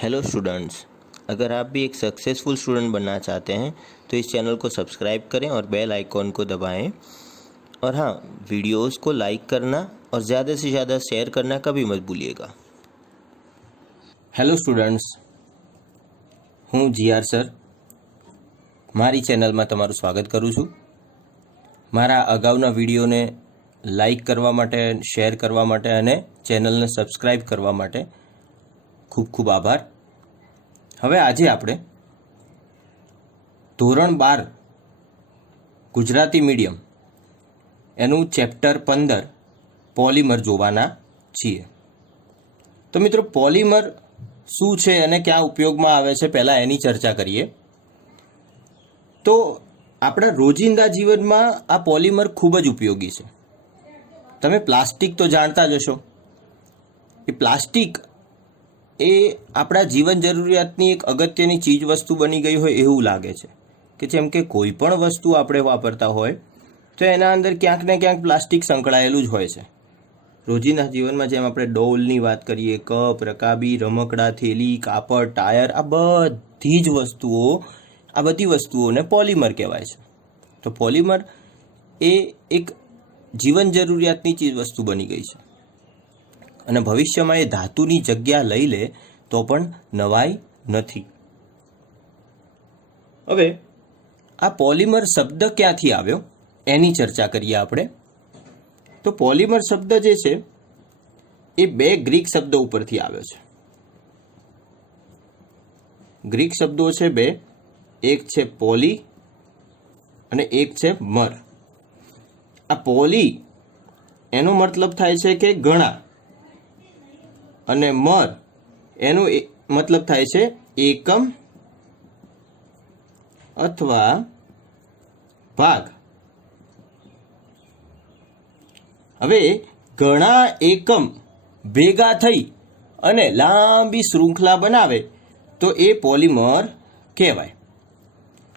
Hello students, अगर आप भी एक सक्सेसफुल स्टूडेंट बनना चाहते हैं तो इस चैनल को सब्सक्राइब करें और बेल आइकॉन को दबाएं। और हाँ, वीडियोस को लाइक करना और ज़्यादा से ज़्यादा शेयर करना कभी मत भूलिएगा। હેલો સ્ટુડન્ટ્સ, હું જીઆર સર મારી ચેનલમાં તમારું સ્વાગત કરું છું. મારા અગાઉના વિડીયોને લાઈક કરવા માટે, શેર કરવા માટે અને ચેનલને સબસ્ક્રાઈબ કરવા માટે ખૂબ ખૂબ આભાર. હવે આજે આપણે ધોરણ 12 ગુજરાતી મીડિયમ એનું ચેપ્ટર 15 પોલિમર જોવાના છીએ. તો મિત્રો, પોલિમર શું છે અને ક્યાં ઉપયોગમાં આવે છે પહેલાં એની ચર્ચા કરીએ. તો આપણા રોજિંદા જીવનમાં આ પોલિમર ખૂબ જ ઉપયોગી છે. તમે પ્લાસ્ટિક તો જાણતા જ હશો. એ પ્લાસ્ટિક એ આપણા જીવન જરૂરિયાતની એક અગત્યની ચીજ વસ્તુ બની ગઈ હોય એવું લાગે છે કે જેમ કે કોઈ પણ વસ્તુ આપણે વાપરતા હોય તો એના અંદર ક્યાંક ને ક્યાંક પ્લાસ્ટિક સંકળાયેલું જ હોય છે. રોજિંદા જીવનમાં જેમ આપણે ડોલની વાત કરીએ, કપ, રકાબી, રમકડા, થેલી, કાપડ, ટાયર, આ બધી વસ્તુઓને પોલિમર કહેવાય છે. તો પોલિમર એ એક જીવન જરૂરિયાતની ચીજ વસ્તુ બની ગઈ છે અને ભવિષ્યમાં એ ધાતુની જગ્યા લઈ લે તો પણ નવાઈ નથી. હવે આ પોલિમર શબ્દ ક્યાંથી આવ્યો એની ચર્ચા કરીએ આપણે. તો પોલિમર શબ્દ જે છે એ બે ગ્રીક શબ્દો ઉપરથી આવ્યો છે. ગ્રીક શબ્દો છે બે, એક છે પોલી અને એક છે મર. આ પોલી એનો મતલબ થાય છે કે ઘણા અને મર એનો મતલબ થાય છે એકમ અથવા ભાગ. હવે ઘણા એકમ ભેગા થઈ અને લાંબી શૃંખલા બનાવે તો એ પોલિમર કહેવાય.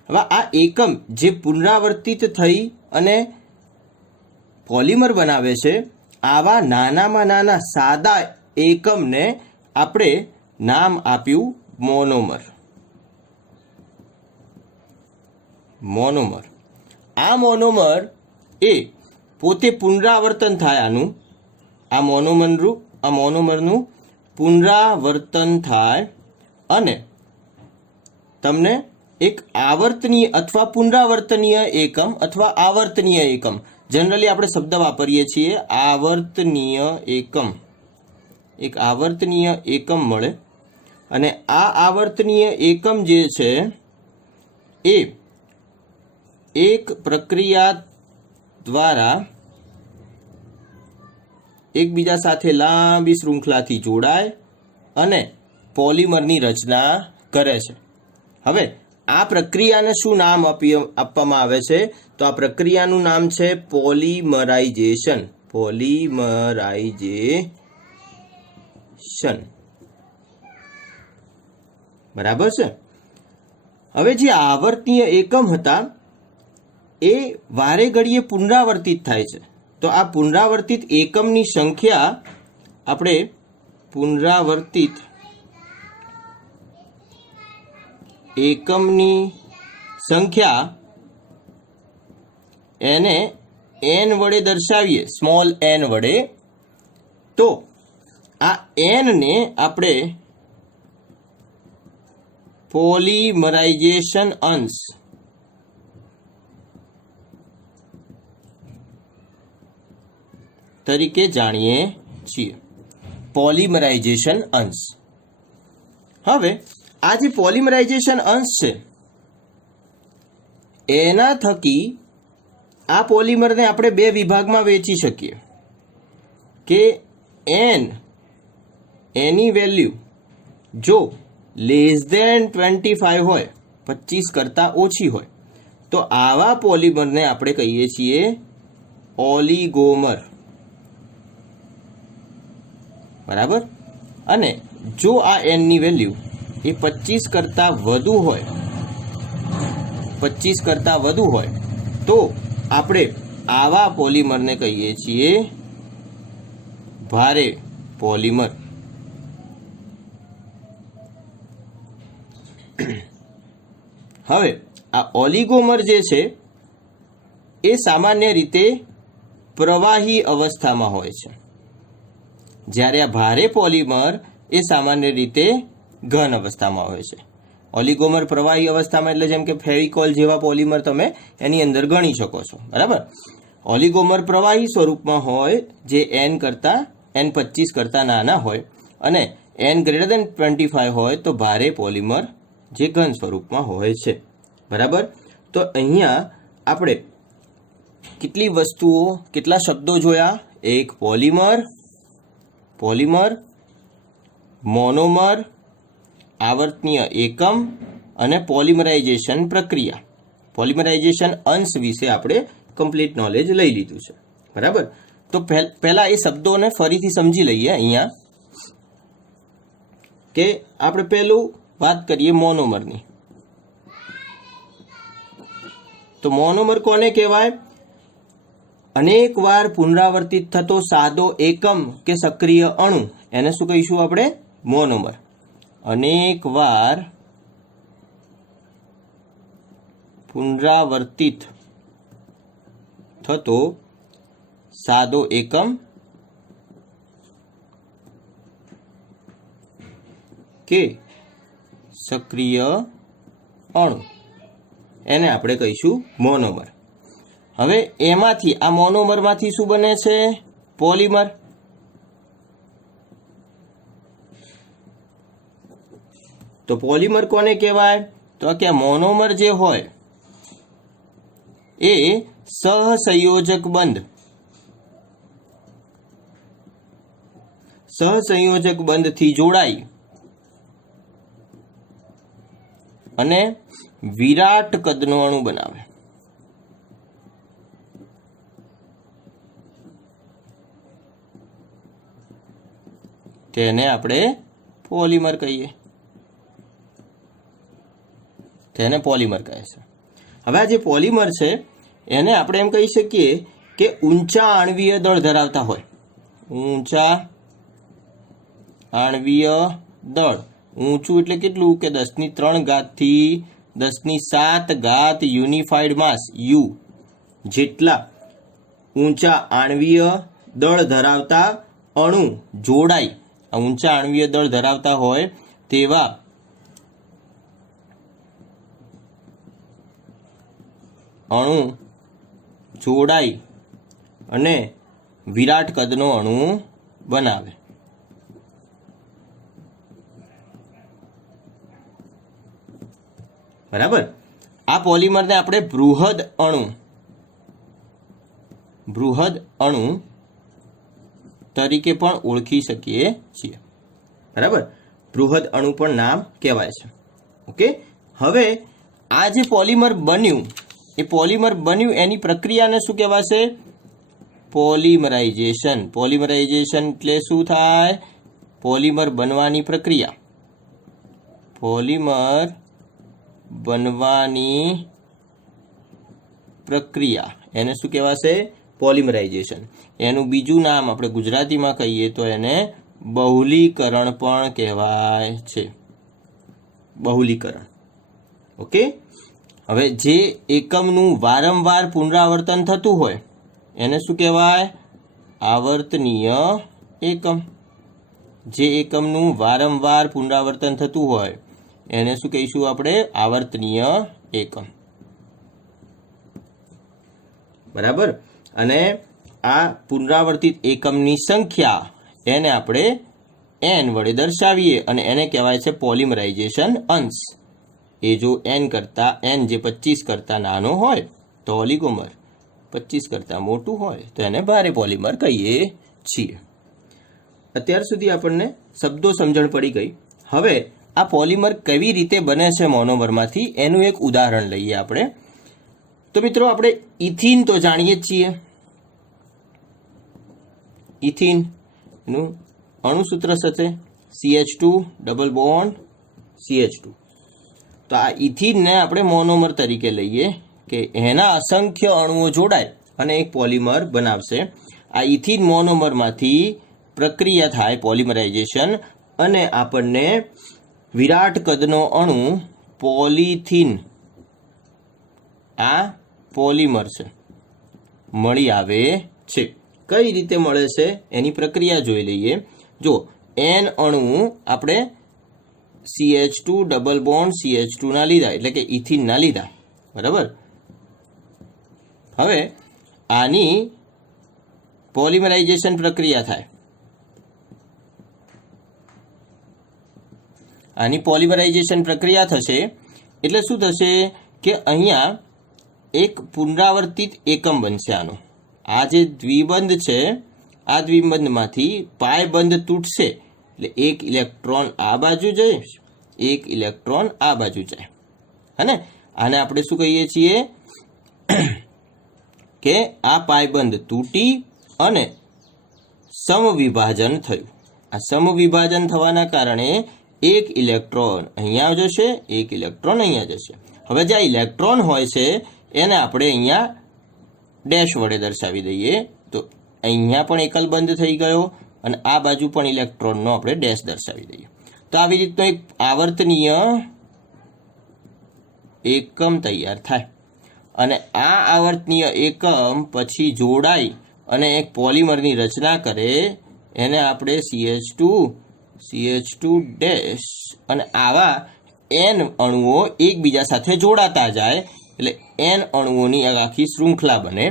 હવે આ એકમ જે પુનરાવર્તિત થઈ અને પોલિમર બનાવે છે, આવા નાનામાં નાના સાદા એકમને આપણે નામ આપ્યું મોનોમર. મોનોમર. આ મોનોમર એ પોતે પુનરાવર્તન થાય આનું, આ મોનોમરનું પુનરાવર્તન થાય અને તમને એક આવર્તનીય અથવા પુનરાવર્તનીય એકમ અથવા આવર્તનીય એકમ, જનરલી આપણે શબ્દ વાપરીએ છીએ આવર્તનીય એકમ, એક આવર્તનીય એકમ મળે. અને આ આવર્તનીય એકમ જે છે એ એક પ્રક્રિયા દ્વારા એકબીજા સાથે લાંબી શૃંખલાથી જોડાય અને પોલિમરની રચના કરે છે. હવે આ પ્રક્રિયાને શું નામ આપવામાં આવે છે? તો આ પ્રક્રિયાનું નામ છે પોલિમરાઇઝેશન. પોલિમરાઇઝેશન. બરાબર છે. હવે જે આવર્તનીય એકમ હતા એ વારે ઘડીએ પુનરાવર્તિત થાય છે. તો આ પુનરાવર્તિત એકમની સંખ્યા આપણે પુનરાવર્તિત એકમની સંખ્યા એને n વડે દર્શાવીએ, સ્મોલ n વડે, તો આ n ને આપણે પોલિમરાઇઝેશન અંશ તરીકે જાણીએ છીએ. પોલિમરાઇઝેશન અંશ. હવે આ જે પોલિમરાઇઝેશન અંશ છે એના થકી આ પોલિમરને આપણે બે વિભાગમાં વહેંચી શકીએ કે એની વેલ્યુ જો <25 હોય, 25 કરતાં ઓછી હોય, તો આવા પોલિમરને આપણે કહીએ છીએ ઓલિગોમર. બરાબર. અને જો આ એનની વેલ્યુ એ 25 કરતાં વધુ હોય તો આપણે આવા પોલિમરને કહીએ છીએ ભારે પોલિમર. હવે આ ઓલિગોમર જે છે એ સામાન્ય રીતે પ્રવાહી અવસ્થામાં હોય છે, જ્યારે આ ભારે પોલિમર એ સામાન્ય રીતે ઘન અવસ્થામાં હોય છે. ઓલિગોમર પ્રવાહી અવસ્થામાં એટલે જેમ કે ફેવિકોલ જેવા પોલિમર તમે એની અંદર ગણી શકો છો, બરાબર. ઓલિગોમર પ્રવાહી સ્વરૂપમાં હોય જે N25 કરતાં નાના હોય, અને N greater than 25 હોય તો ભારે પોલિમર જે ઘન સ્વરૂપમાં હોય છે, બરાબર. તો અહીંયા આપણે કેટલી વસ્તુઓ, કેટલા શબ્દો જોયા? એક પોલિમર, મોનોમર, આવર્તનીય એકમ અને પોલિમરાઇઝેશન પ્રક્રિયા. પોલિમરાઇઝેશન અંશ વિશે આપણે કમ્પ્લીટ નોલેજ લઈ લીધું છે, બરાબર. તો પહેલા એ શબ્દોને ફરીથી સમજી લઈએ. અહીંયા કે આપણે પહેલું વાત કરીએ મોનોમરની. તો મોનોમર કોને કહેવાય? અનેક વાર પુનરાવર્તિત થતો સાદો એકમ કે સક્રિય અણુ, એને શું કહીશું આપણે? મોનોમર. અનેક વાર પુનરાવર્તિત થતો સાદો એકમ કે સક્રિય અણુ, એને આપણે કહીશું મોનોમર. હવે એમાંથી, આ મોનોમરમાંથી શું બને છે? પોલિમર. તો પોલિમર કોને કહેવાય? તો કે મોનોમર જે હોય એ સહસંયોજક બંધથી જોડાઈ અને વિરાટ કદનો અણુ બનાવે. તેને આપણે પોલિમર કહીએ. તેને પોલિમર કહે છે. હવે આ જે પોલિમર છે એને આપણે એમ કહી શકીએ કે ઊંચા આણ્વીય દળ ધરાવતા હોય. ઊંચા આણ્વીય દળ, ઊંચું એટલે કેટલું? કે 10³ થી 10⁷ યુનિફાઈડ માસ યુ જેટલા ઊંચા આણ્વીય દળ ધરાવતા અણુ જોડાઈ. ઊંચા આણ્વીય દળ ધરાવતા હોય તેવા અણુ જોડાઈ અને વિરાટ કદનો અણુ બનાવે. બરાબર. આ પોલિમરને આપણે બૃહદ અણુ તરીકે પણ ઓળખી શકીએ છીએ, બરાબર. બૃહદ અણુ પણ નામ કહેવાય છે. ઓકે. હવે આ જે પોલિમર બન્યું એની પ્રક્રિયાને શું કહેવાશે? પોલિમરાઇઝેશન. પોલિમરાઇઝેશન એટલે શું થાય? પોલિમર બનવાની પ્રક્રિયા. પોલિમર બનવાની પ્રક્રિયા એને શું કહેવાશે? પોલિમરાઇઝેશન. એનું બીજું નામ આપણે ગુજરાતીમાં કહીએ તો એને બહુલીકરણ પણ કહેવાય છે. બહુલીકરણ. ઓકે. હવે જે એકમનું વારંવાર પુનરાવર્તન થતું હોય એને શું કહેવાય? આવર્તનીય એકમ. જે એકમનું વારંવાર પુનરાવર્તન થતું હોય એને શું કહીશું આપણે? આવર્તનીય એકમ. બરાબર. અને આ પુનરાવર્તિત એકમની સંખ્યા એને આપણે n વડે દર્શાવીએ અને એને કહેવાય છે પોલિમરાઇઝેશન અંશ. એ જો n જે 25 કરતાં નાનો હોય તો ઓલિગોમર, 25 કરતાં મોટું હોય તો એને ભારે પોલિમર કહીએ છીએ. અત્યાર સુધી આપણને શબ્દો સમજણ પડી ગઈ. હવે આ પોલિમર કેવી રીતે બને છે મોનોમરમાંથી એનું એક ઉદાહરણ લઈએ આપણે. તો મિત્રો આપણે ઇથિન તો જાણીએ જ છીએ. ઇથિન નું અણુસૂત્ર સાથે CH2 ડબલ બોન્ડ CH2. તો આ ઇથિનને આપણે મોનોમર તરીકે લઈએ કે એના અસંખ્ય અણુઓ જોડાય અને એક પોલિમર બનાવશે. આ ઇથિન મોનોમરમાંથી પ્રક્રિયા થાય પોલિમરાઇઝેશન અને આપણને વિરાટ કદનો અણુ પોલિથીન આ પોલિમર છે મળી આવે છે. કઈ રીતે મળે છે એની પ્રક્રિયા જોઈ લઈએ. જો N અણુ આપણે CH2 ડબલ બોન્ડ CH2 ના લીધા એટલે કે ઇથિન ના લીધા, બરાબર. હવે આની પોલિમરાઇઝેશન પ્રક્રિયા થાય. આની પોલિમરાઇઝેશન પ્રક્રિયા થશે એટલે શું થશે કે અહીંયા એક પુનરાવર્તિત એકમ બનશે આનો. આ જે દ્વિબંધ છે આ દ્વિબંધમાંથી પાય બંધ તૂટશે એટલે એક ઇલેક્ટ્રોન આ બાજુ જાય, એક ઇલેક્ટ્રોન આ બાજુ જાય, હે ને. આને આપણે શું કહીએ છીએ કે આ પાયબંધ તૂટી અને સમવિભાજન થયું. આ સમવિભાજન થવાના કારણે એક ઇલેક્ટ્રોન અહીંયા જશે, એક ઇલેક્ટ્રોન અહીંયા જશે. હવે જે ઇલેક્ટ્રોન હોય છે એને આપણે અહીંયા ડેશ વડે દર્શાવી દઈએ તો અહીંયા પણ એકલ બંધ થઈ ગયો અને આ બાજુ પણ ઇલેક્ટ્રોનનો આપણે ડેશ દર્શાવી દઈએ. તો આવી રીતનો એક આવર્તનીય એકમ તૈયાર થાય અને આ આવર્તનીય એકમ પછી જોડાઈ અને એક પોલિમરની રચના કરે. એને આપણે CH2 ડેશ અને આવા N અણુઓ એકબીજા સાથે જોડાતા જાય એટલે N અણુઓની આખી શૃંખલા બને.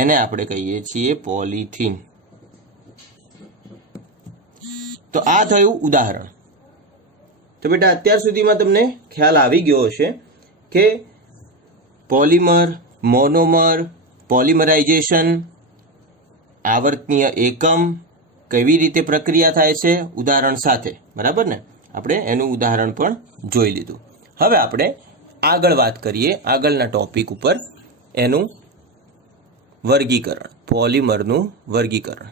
એને આપણે કહીએ છીએ પોલિથીન. તો આ થયું ઉદાહરણ. તો બેટા અત્યાર સુધીમાં તમને ખ્યાલ આવી ગયો હશે કે પોલિમર, મોનોમર, પોલિમરાઇઝેશન, આવર્તનીય એકમ કેવી રીતે પ્રક્રિયા થાય છે ઉદાહરણ સાથે, બરાબર ને. આપણે એનું ઉદાહરણ પણ જોઈ લીધું. હવે આપણે આગળ વાત કરીએ આગળના ટોપિક ઉપર, એનું વર્ગીકરણ, પોલિમરનું વર્ગીકરણ.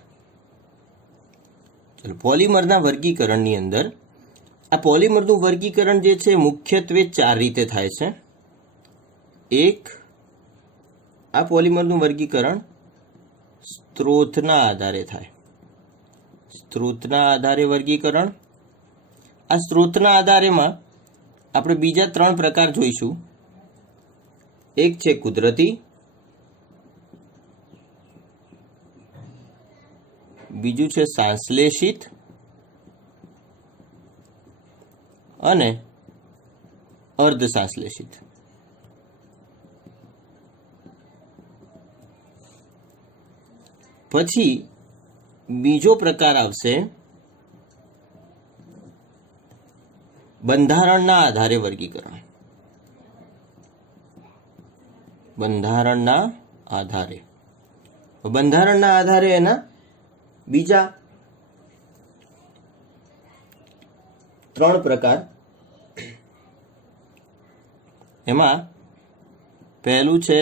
ચલો, પોલિમરના વર્ગીકરણની અંદર આ પોલિમરનું વર્ગીકરણ જે છે મુખ્યત્વે 4 રીતે થાય છે. એક, આ પોલિમરનું વર્ગીકરણ સ્ત્રોતના આધારે થાય. સ્ત્રોતના આધારે વર્ગીકરણ. આ સ્ત્રોતના આધારેમાં આપણે બીજા 3 પ્રકાર જોઈશું. એક છે કુદરતી, બીજું છે સંશ્લેષિત અને અર્ધ સંશ્લેષિત. પછી બીજો પ્રકાર આવશે બંધારણના આધારે વર્ગીકરણ. બંધારણના આધારે એના બીજા 3 પ્રકાર. એમાં પહેલું છે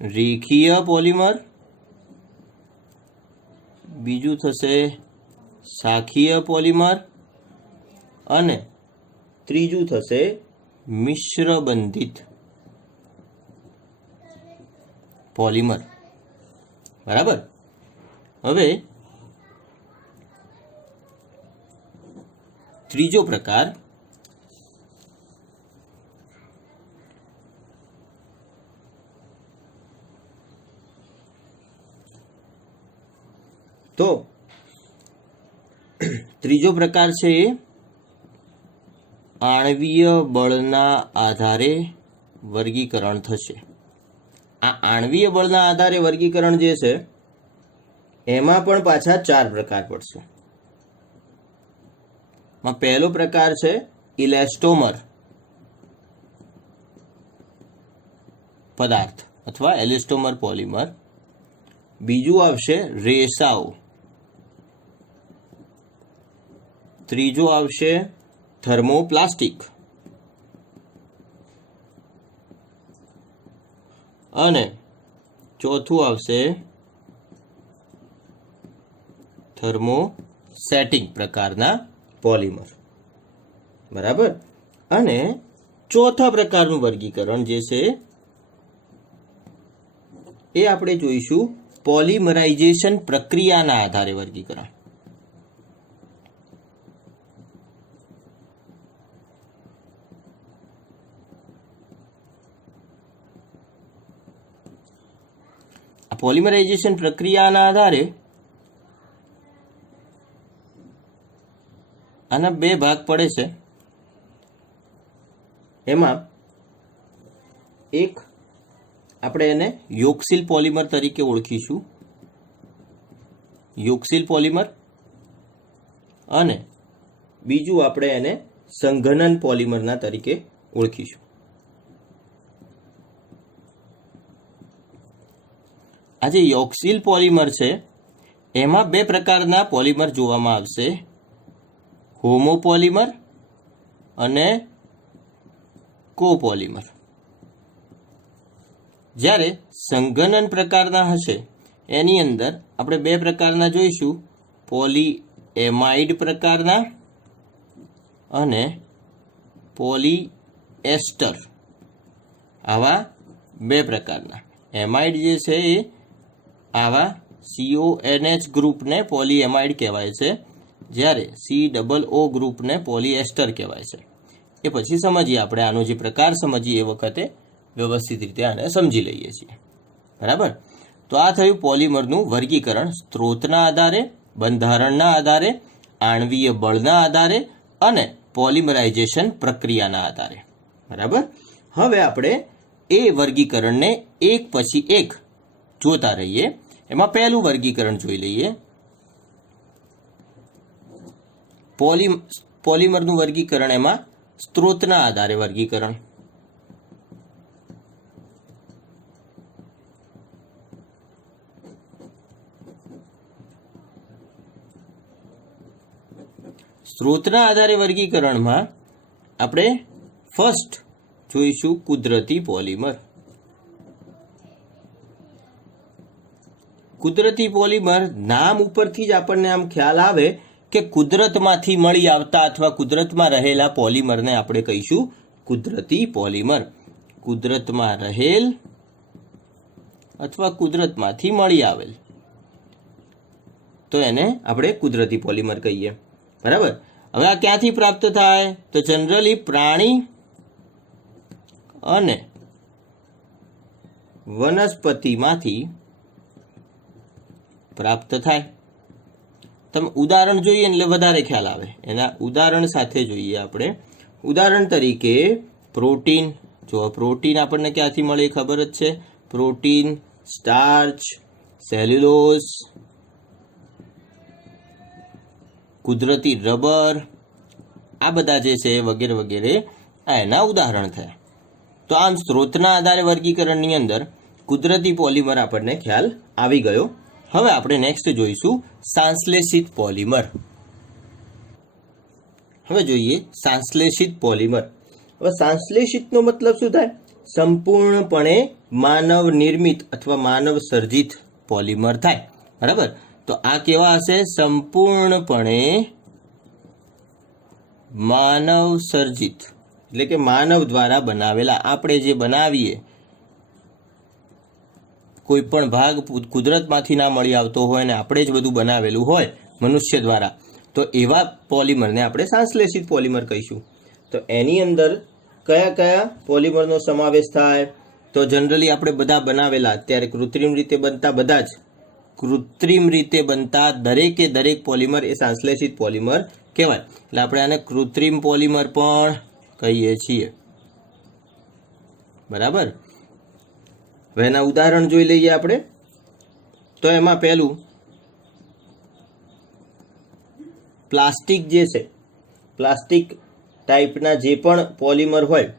રેખીય પોલિમર, બીજું થશે શાખીય પોલિમર અને ત્રીજું થશે મિશ્ર બંધિત પોલિમર, બરાબર. હવે ત્રીજો પ્રકાર તો ત્રીજો પ્રકાર છે એ આણ્વીય બળના આધારે વર્ગીકરણ થશે. આ આણ્વીય બળના આધારે વર્ગીકરણ જે છે એમાં પણ પાછા 4 પ્રકાર પડશે. પહેલો પ્રકાર છે ઇલેસ્ટોમર પદાર્થ અથવા એલિસ્ટોમર પોલિમર. બીજું આવશે રેસાઓ. ત્રીજો આવશે થર્મોપ્લાસ્ટિક અને ચોથું આવશે થર્મોસેટિંગ પ્રકારના પોલિમર, બરાબર. અને ચોથા પ્રકારનું વર્ગીકરણ જે છે એ આપણે જોઈશું પોલિમરાઇઝેશન પ્રક્રિયાના આધારે વર્ગીકરણ. આ પોલિમરાઇઝેશન પ્રક્રિયાના આધારે આના બે ભાગ પડે છે. એમાં એક આપણે એને યોક્સિલ પોલિમર તરીકે ઓળખીશું, યોક્સિલ પોલિમર, અને બીજું આપણે એને સંઘનન પોલિમરના તરીકે ઓળખીશું. આ જે યોક્સિલ પોલિમર છે એમાં બે પ્રકારના પોલિમર જોવામાં આવશે, હોમોપોલિમર અને કોપોલિમર. જ્યારે સંઘનન પ્રકારના હશે એની અંદર આપણે બે પ્રકારના જોઈશું, પોલીએમાઇડ પ્રકારના અને પોલીએસ્ટર. આવા બે પ્રકારના. એમાઇડ જે છે એ આવા CONH ગ્રુપને પોલીએમાઇડ કહેવાય છે, જ્યારે COO ગ્રુપને પોલીએસ્ટર કહેવાય છે. એ પછી સમજીએ આપણે, આનો જે પ્રકાર સમજીએ એ વખતે વ્યવસ્થિત રીતે આને સમજી લઈએ છીએ. બરાબર. તો આ થયું પોલિમરનું વર્ગીકરણ સ્ત્રોતના આધારે, બંધારણના આધારે, આણ્વીય બળના આધારે અને પોલિમરાઇઝેશન પ્રક્રિયાના આધારે. બરાબર. હવે આપણે એ વર્ગીકરણને એક પછી એક જોતા રહીએ. એમાં પહેલું વર્ગીકરણ જોઈ લઈએ. પોલિમરનું વર્ગીકરણ, એમાં સ્ત્રોતના આધારે વર્ગીકરણ. સ્ત્રોતના આધારે વર્ગીકરણમાં આપણે ફર્સ્ટ જોઈશું કુદરતી પોલિમર. કુદરતી પોલિમર નામ ઉપરથી જ આપણને આમ ખ્યાલ આવે કે કુદરતમાંથી મળી આવતા અથવા કુદરતમાં રહેલા પોલિમરને આપણે કહીશું કુદરતી પોલિમર. કુદરતમાં રહેલ અથવા કુદરતમાંથી મળી આવેલ, તો એને આપણે કુદરતી પોલિમર કહીએ. બરાબર. હવે આ ક્યાંથી પ્રાપ્ત થાય? તો જનરલી પ્રાણી અને વનસ્પતિમાંથી પ્રાપ્ત થાય. તમે ઉદાહરણ જોઈએ એટલે વધારે ખ્યાલ આવે. એના ઉદાહરણ સાથે જોઈએ આપણે. ઉદાહરણ તરીકે પ્રોટીન. જો પ્રોટીન આપણને ક્યાંથી મળે ખબર જ છે. પ્રોટીન, સ્ટાર્ચ, સેલ્યુલોઝ, કુદરતી રબર, આ બધા જે છે વગેરે વગેરે આ એના ઉદાહરણ થયા. તો આમ સ્ત્રોતના આધારે વર્ગીકરણની અંદર કુદરતી પોલિમર આપણને ખ્યાલ આવી ગયો. હવે આપણે નેક્સ્ટ જોઈશું સંશ્લેષિત પોલિમર. હવે જોઈએ સંશ્લેષિત પોલિમર. હવે સંશ્લેષિતનો મતલબ શું થાય? સંપૂર્ણપણે માનવ નિર્મિત અથવા માનવ સર્જિત પોલિમર થાય. બરાબર. તો આ કેવા હશે? સંપૂર્ણપણે માનવ સર્જિત, એટલે કે માનવ દ્વારા બનાવેલા. આપણે જે બનાવીએ કોઈ પણ ભાગ કુદરતમાંથી ના મળી આવતો હોય ને આપણે જ બધું બનાવેલું હોય મનુષ્ય દ્વારા, તો એવા પોલિમરને આપણે સંશ્લેષિત પોલિમર કહીશું. તો એની અંદર કયા કયા પોલિમરનો સમાવેશ થાય? તો જનરલી આપણે બધા બનાવેલા, અત્યારે કૃત્રિમ રીતે બનતા, બધા જ કૃત્રિમ રીતે બનતા દરેકે દરેક પોલિમર એ સંશ્લેષિત પોલિમર કહેવાય. એટલે આપણે આને કૃત્રિમ પોલિમર પણ કહીએ છીએ. બરાબર. હવે એના ઉદાહરણ જોઈ લઈએ આપણે. તો એમાં પહેલું પ્લાસ્ટિક જે છે, પ્લાસ્ટિક ટાઈપના જે પણ પોલિમર હોય,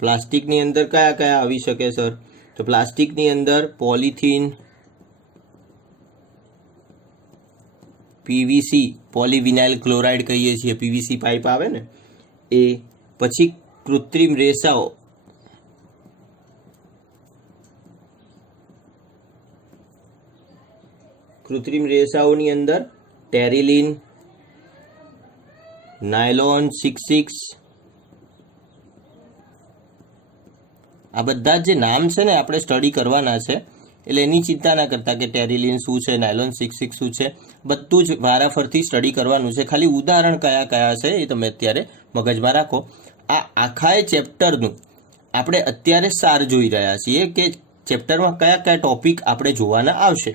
પ્લાસ્ટિકની અંદર કયા કયા આવી શકે સર? તો પ્લાસ્ટિકની અંદર પોલિથીન, પીવીસી, પોલીવિનાઇલ ક્લોરાઇડ કહીએ છીએ, પીવીસી પાઇપ આવે ને એ, પછી કૃત્રિમ રેસાઓ, કૃત્રિમ રેસાઓની અંદર ટેરિલિન, નાયલોન 66, આ બધા જે નામ છે ને આપણે સ્ટડી કરવાના છે, એટલે એની ચિંતા ના કરતા કે ટેરિલિન શું છે, નાયલોન 66 શું છે, બધું જ વારાફરતી સ્ટડી કરવાનું છે. ખાલી ઉદાહરણ કયા કયા છે એ તમે અત્યારે મગજમાં રાખો. આ આખા ચેપ્ટરનું આપણે અત્યારે સાર જોઈ રહ્યા છીએ કે ચેપ્ટરમાં કયા કયા ટોપિક આપણે જોવાના આવશે.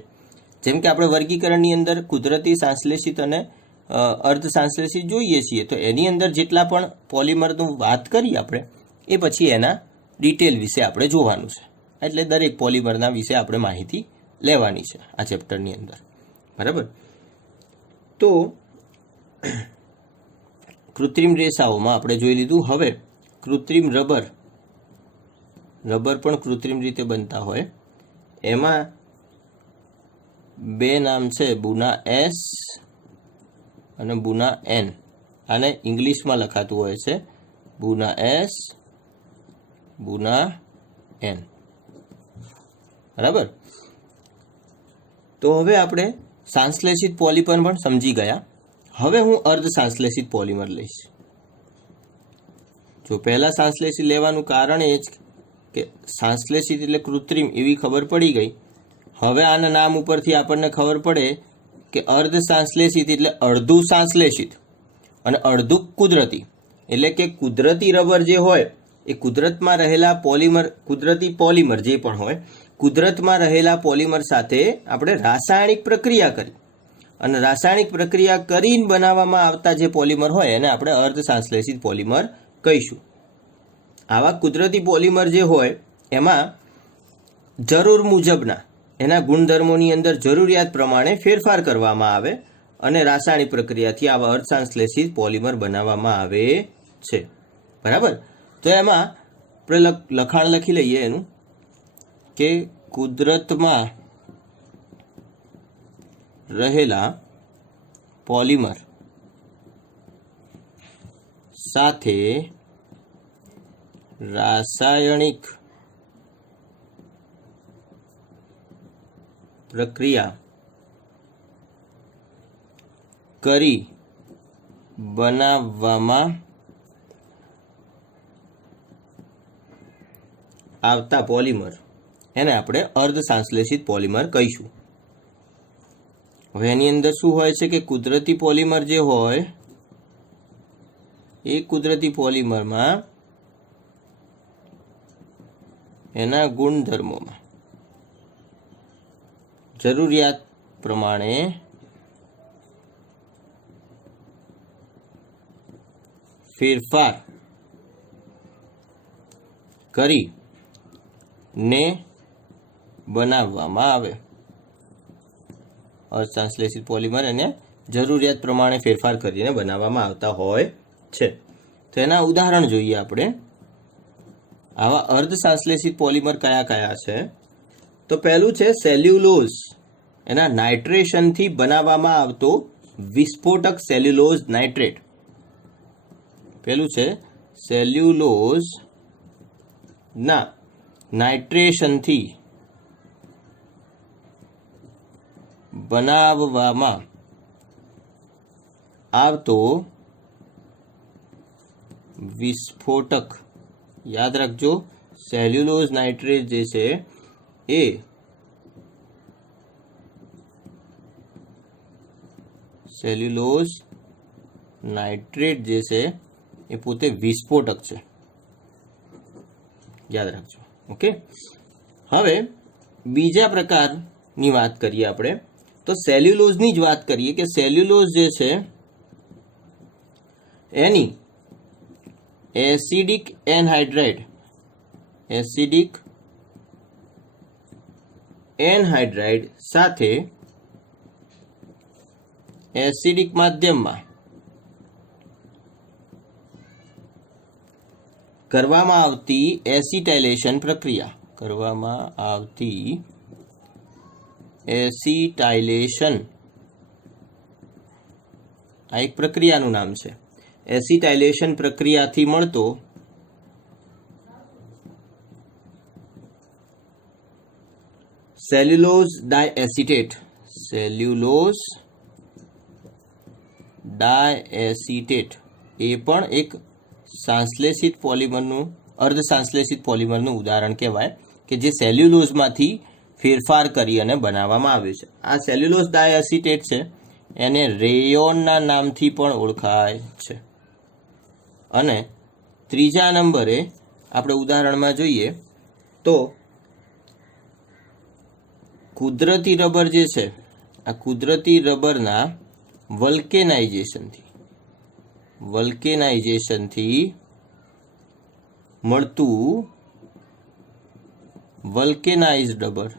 જેમ કે આપણે વર્ગીકરણની અંદર કુદરતી, સંશ્લેષિત અને અર્ધ સંશ્લેષિત જોઈએ છીએ, તો એની અંદર જેટલા પણ પોલિમરનું વાત કરી આપણે, એ પછી એના ડિટેલ વિશે આપણે જોવાનું છે. એટલે દરેક પોલિમરના વિશે આપણે માહિતી લેવાની છે આ ચેપ્ટરની અંદર. બરાબર. તો કૃત્રિમ રેસાઓમાં આપણે જોઈ લીધું. હવે કૃત્રિમ રબર પણ કૃત્રિમ રીતે બનતા હોય. એમાં બે નામ છે, બુના એસ અને બુના એન. આને ઇંગ્લિશમાં લખાતું હોય છે બુના એસ, બુના એન. બરાબર. તો હવે આપણે સંશ્લેષિત પોલિમર પણ સમજી ગયા. હવે હું અર્ધ સંશ્લેષિત પોલિમર લઈશ. જો પહેલા સંશ્લેષિત લેવાનું કારણ એ જ કે સંશ્લેષિત એટલે કૃત્રિમ એવી ખબર પડી ગઈ. હવે આના નામ ઉપરથી આપણને ખબર પડે કે અર્ધ સંશ્લેષિત એટલે અડધું સંશ્લેષિત અને અડધું કુદરતી. એટલે કે કુદરતી રબર જે હોય એ કુદરતમાં રહેલા પોલિમર, કુદરતી પોલિમર જે પણ હોય, કુદરતમાં રહેલા પોલિમર સાથે આપણે રાસાયણિક પ્રક્રિયા કરી અને રાસાયણિક પ્રક્રિયા કરીને બનાવવામાં આવતા જે પોલિમર હોય એને આપણે અર્ધ સંશ્લેષિત પોલિમર કહીશું. આવા કુદરતી પોલિમર જે હોય એમાં જરૂર મુજબના એના ગુણધર્મોની અંદર જરૂરિયાત પ્રમાણે ફેરફાર કરવામાં આવે અને રાસાયણિક પ્રક્રિયાથી આવા અર્ધ સંશ્લેષિત પોલિમર બનાવવામાં આવે છે. બરાબર. તો એમાં આપણે લખાણ લખી લઈએ એનું કે કુદરતમાં રહેલા પોલિમર સાથે રાસાયણિક પ્રક્રિયા કરી બનાવવામાં આવતા પોલિમર એને આપણે અર્ધ સંશ્લેષિત પોલિમર કહીશું. હવે એની અંદર શું હોય છે કે કુદરતી પોલિમર જે હોય એ કુદરતી પોલિમરમાં એના ગુણધર્મોમાં જરૂરિયાત પ્રમાણે ફેરફાર કરી ને બનાવવામાં આવે. અર્ધ સંશ્લેષિત પોલિમર એને જરૂરિયાત પ્રમાણે ફેરફાર કરીને બનાવવામાં આવતા હોય છે. તો એના ઉદાહરણ જોઈએ આપણે. આવા અર્ધ સંશ્લેષિત પોલિમર કયા કયા છે? તો પહેલું છે સેલ્યુલોઝ. એના નાઇટ્રેશનથી બનાવવામાં આવતો વિસ્ફોટક સેલ્યુલોઝ નાઇટ્રેટ. પહેલું છે સેલ્યુલોઝ ના નાઇટ્રેશનથી બનાવવામાં આવતો વિસ્ફોટક. યાદ રાખજો, સેલ્યુલોઝ નાઇટ્રેટ જે છે એ સેલ્યુલોઝ નાઇટ્રેટ જે છે એ પોતે વિસ્ફોટક છે. યાદ રાખજો. ઓકે. હવે બીજા પ્રકારની વાત કરીએ આપણે, તો સેલ્યુલોઝની જ વાત કરીએ કે સેલ્યુલોઝ જે છે એની એસિડિક એનહાઇડ્રાઇડ સાથે એસિડિક માધ્યમમાં કરવામાં આવતી એસિટાઇલેશન પ્રક્રિયા, આ એક પ્રક્રિયાનું નામ છે. એસિટાઇલેશન પ્રક્રિયાથી મળતો સેલ્યુલોઝ ડાયએસિટેટ એ પણ એક સંશ્લેષિત પોલિમરનું, અર્ધ સંશ્લેષિત પોલિમરનું ઉદાહરણ કહેવાય કે જે સેલ્યુલોઝમાંથી ફેરફાર કરી અને બનાવવામાં આવ્યું છે. આ સેલ્યુલોઝ ડાયએસિટેટ છે એને રેયોનના નામથી પણ ઓળખાય છે. અને ત્રીજા નંબરે આપણે ઉદાહરણમાં જોઈએ તો કુદરતી રબર જે છે, આ કુદરતી રબરના વલ્કેનાઇઝેશનથી મળતું વલ્કેનાઇઝ્ડ રબર,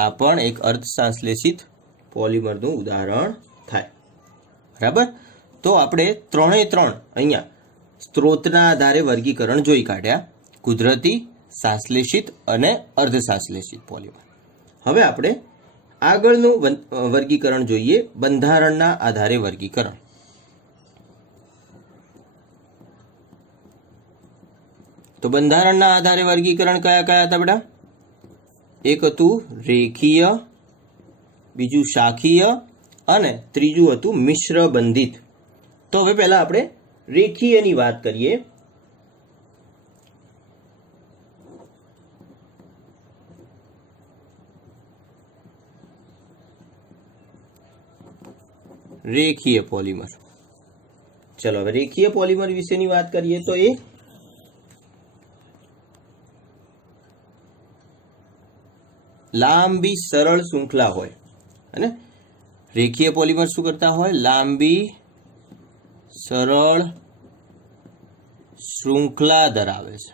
આ પણ એક અર્ધસંશ્લેષિત પોલિમરનું ઉદાહરણ થાય. બરાબર. તો આપણે ત્રણે ત્રણ અહીંયા સ્ત્રોતના આધારે વર્ગીકરણ જોઈ કાઢ્યા, કુદરતી, સંશ્લેષિત અને અર્ધસંશ્લેષિત પોલિમર. હવે આપણે આગળનું વર્ગીકરણ જોઈએ, બંધારણના આધારે વર્ગીકરણ. તો બંધારણના આધારે વર્ગીકરણ કયા કયા હતા બેટા? એક હતું રેખીય, બીજું શાખીય અને ત્રીજું હતું મિશ્ર બંધિત. તો હવે પહેલા આપણે રેખીયની વાત કરીએ. રેખીય પોલિમર. ચલો હવે રેખીય પોલિમર વિશેની વાત કરીએ તો એ લાંબી સરળ શૃંખલા હોય, અને રેખીય પોલિમર શું કરતા હોય? લાંબી સરળ શૃંખલા ધરાવે છે.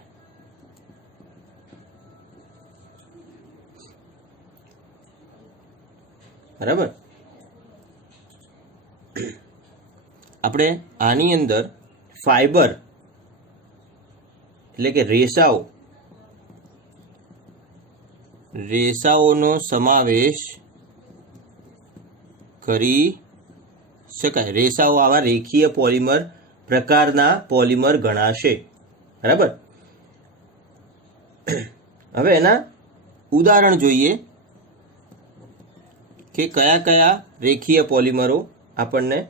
બરાબર. આપણે આની અંદર ફાઈબર એટલે કે રેસાઓનો સમાવેશ કરી શકાય. રેસાઓ આવા રેખીય પોલિમર પ્રકારના પોલિમર ગણાશે. બરાબર. હવે એના ઉદાહરણ જોઈએ કે કયા કયા રેખીય પોલિમરો આપણને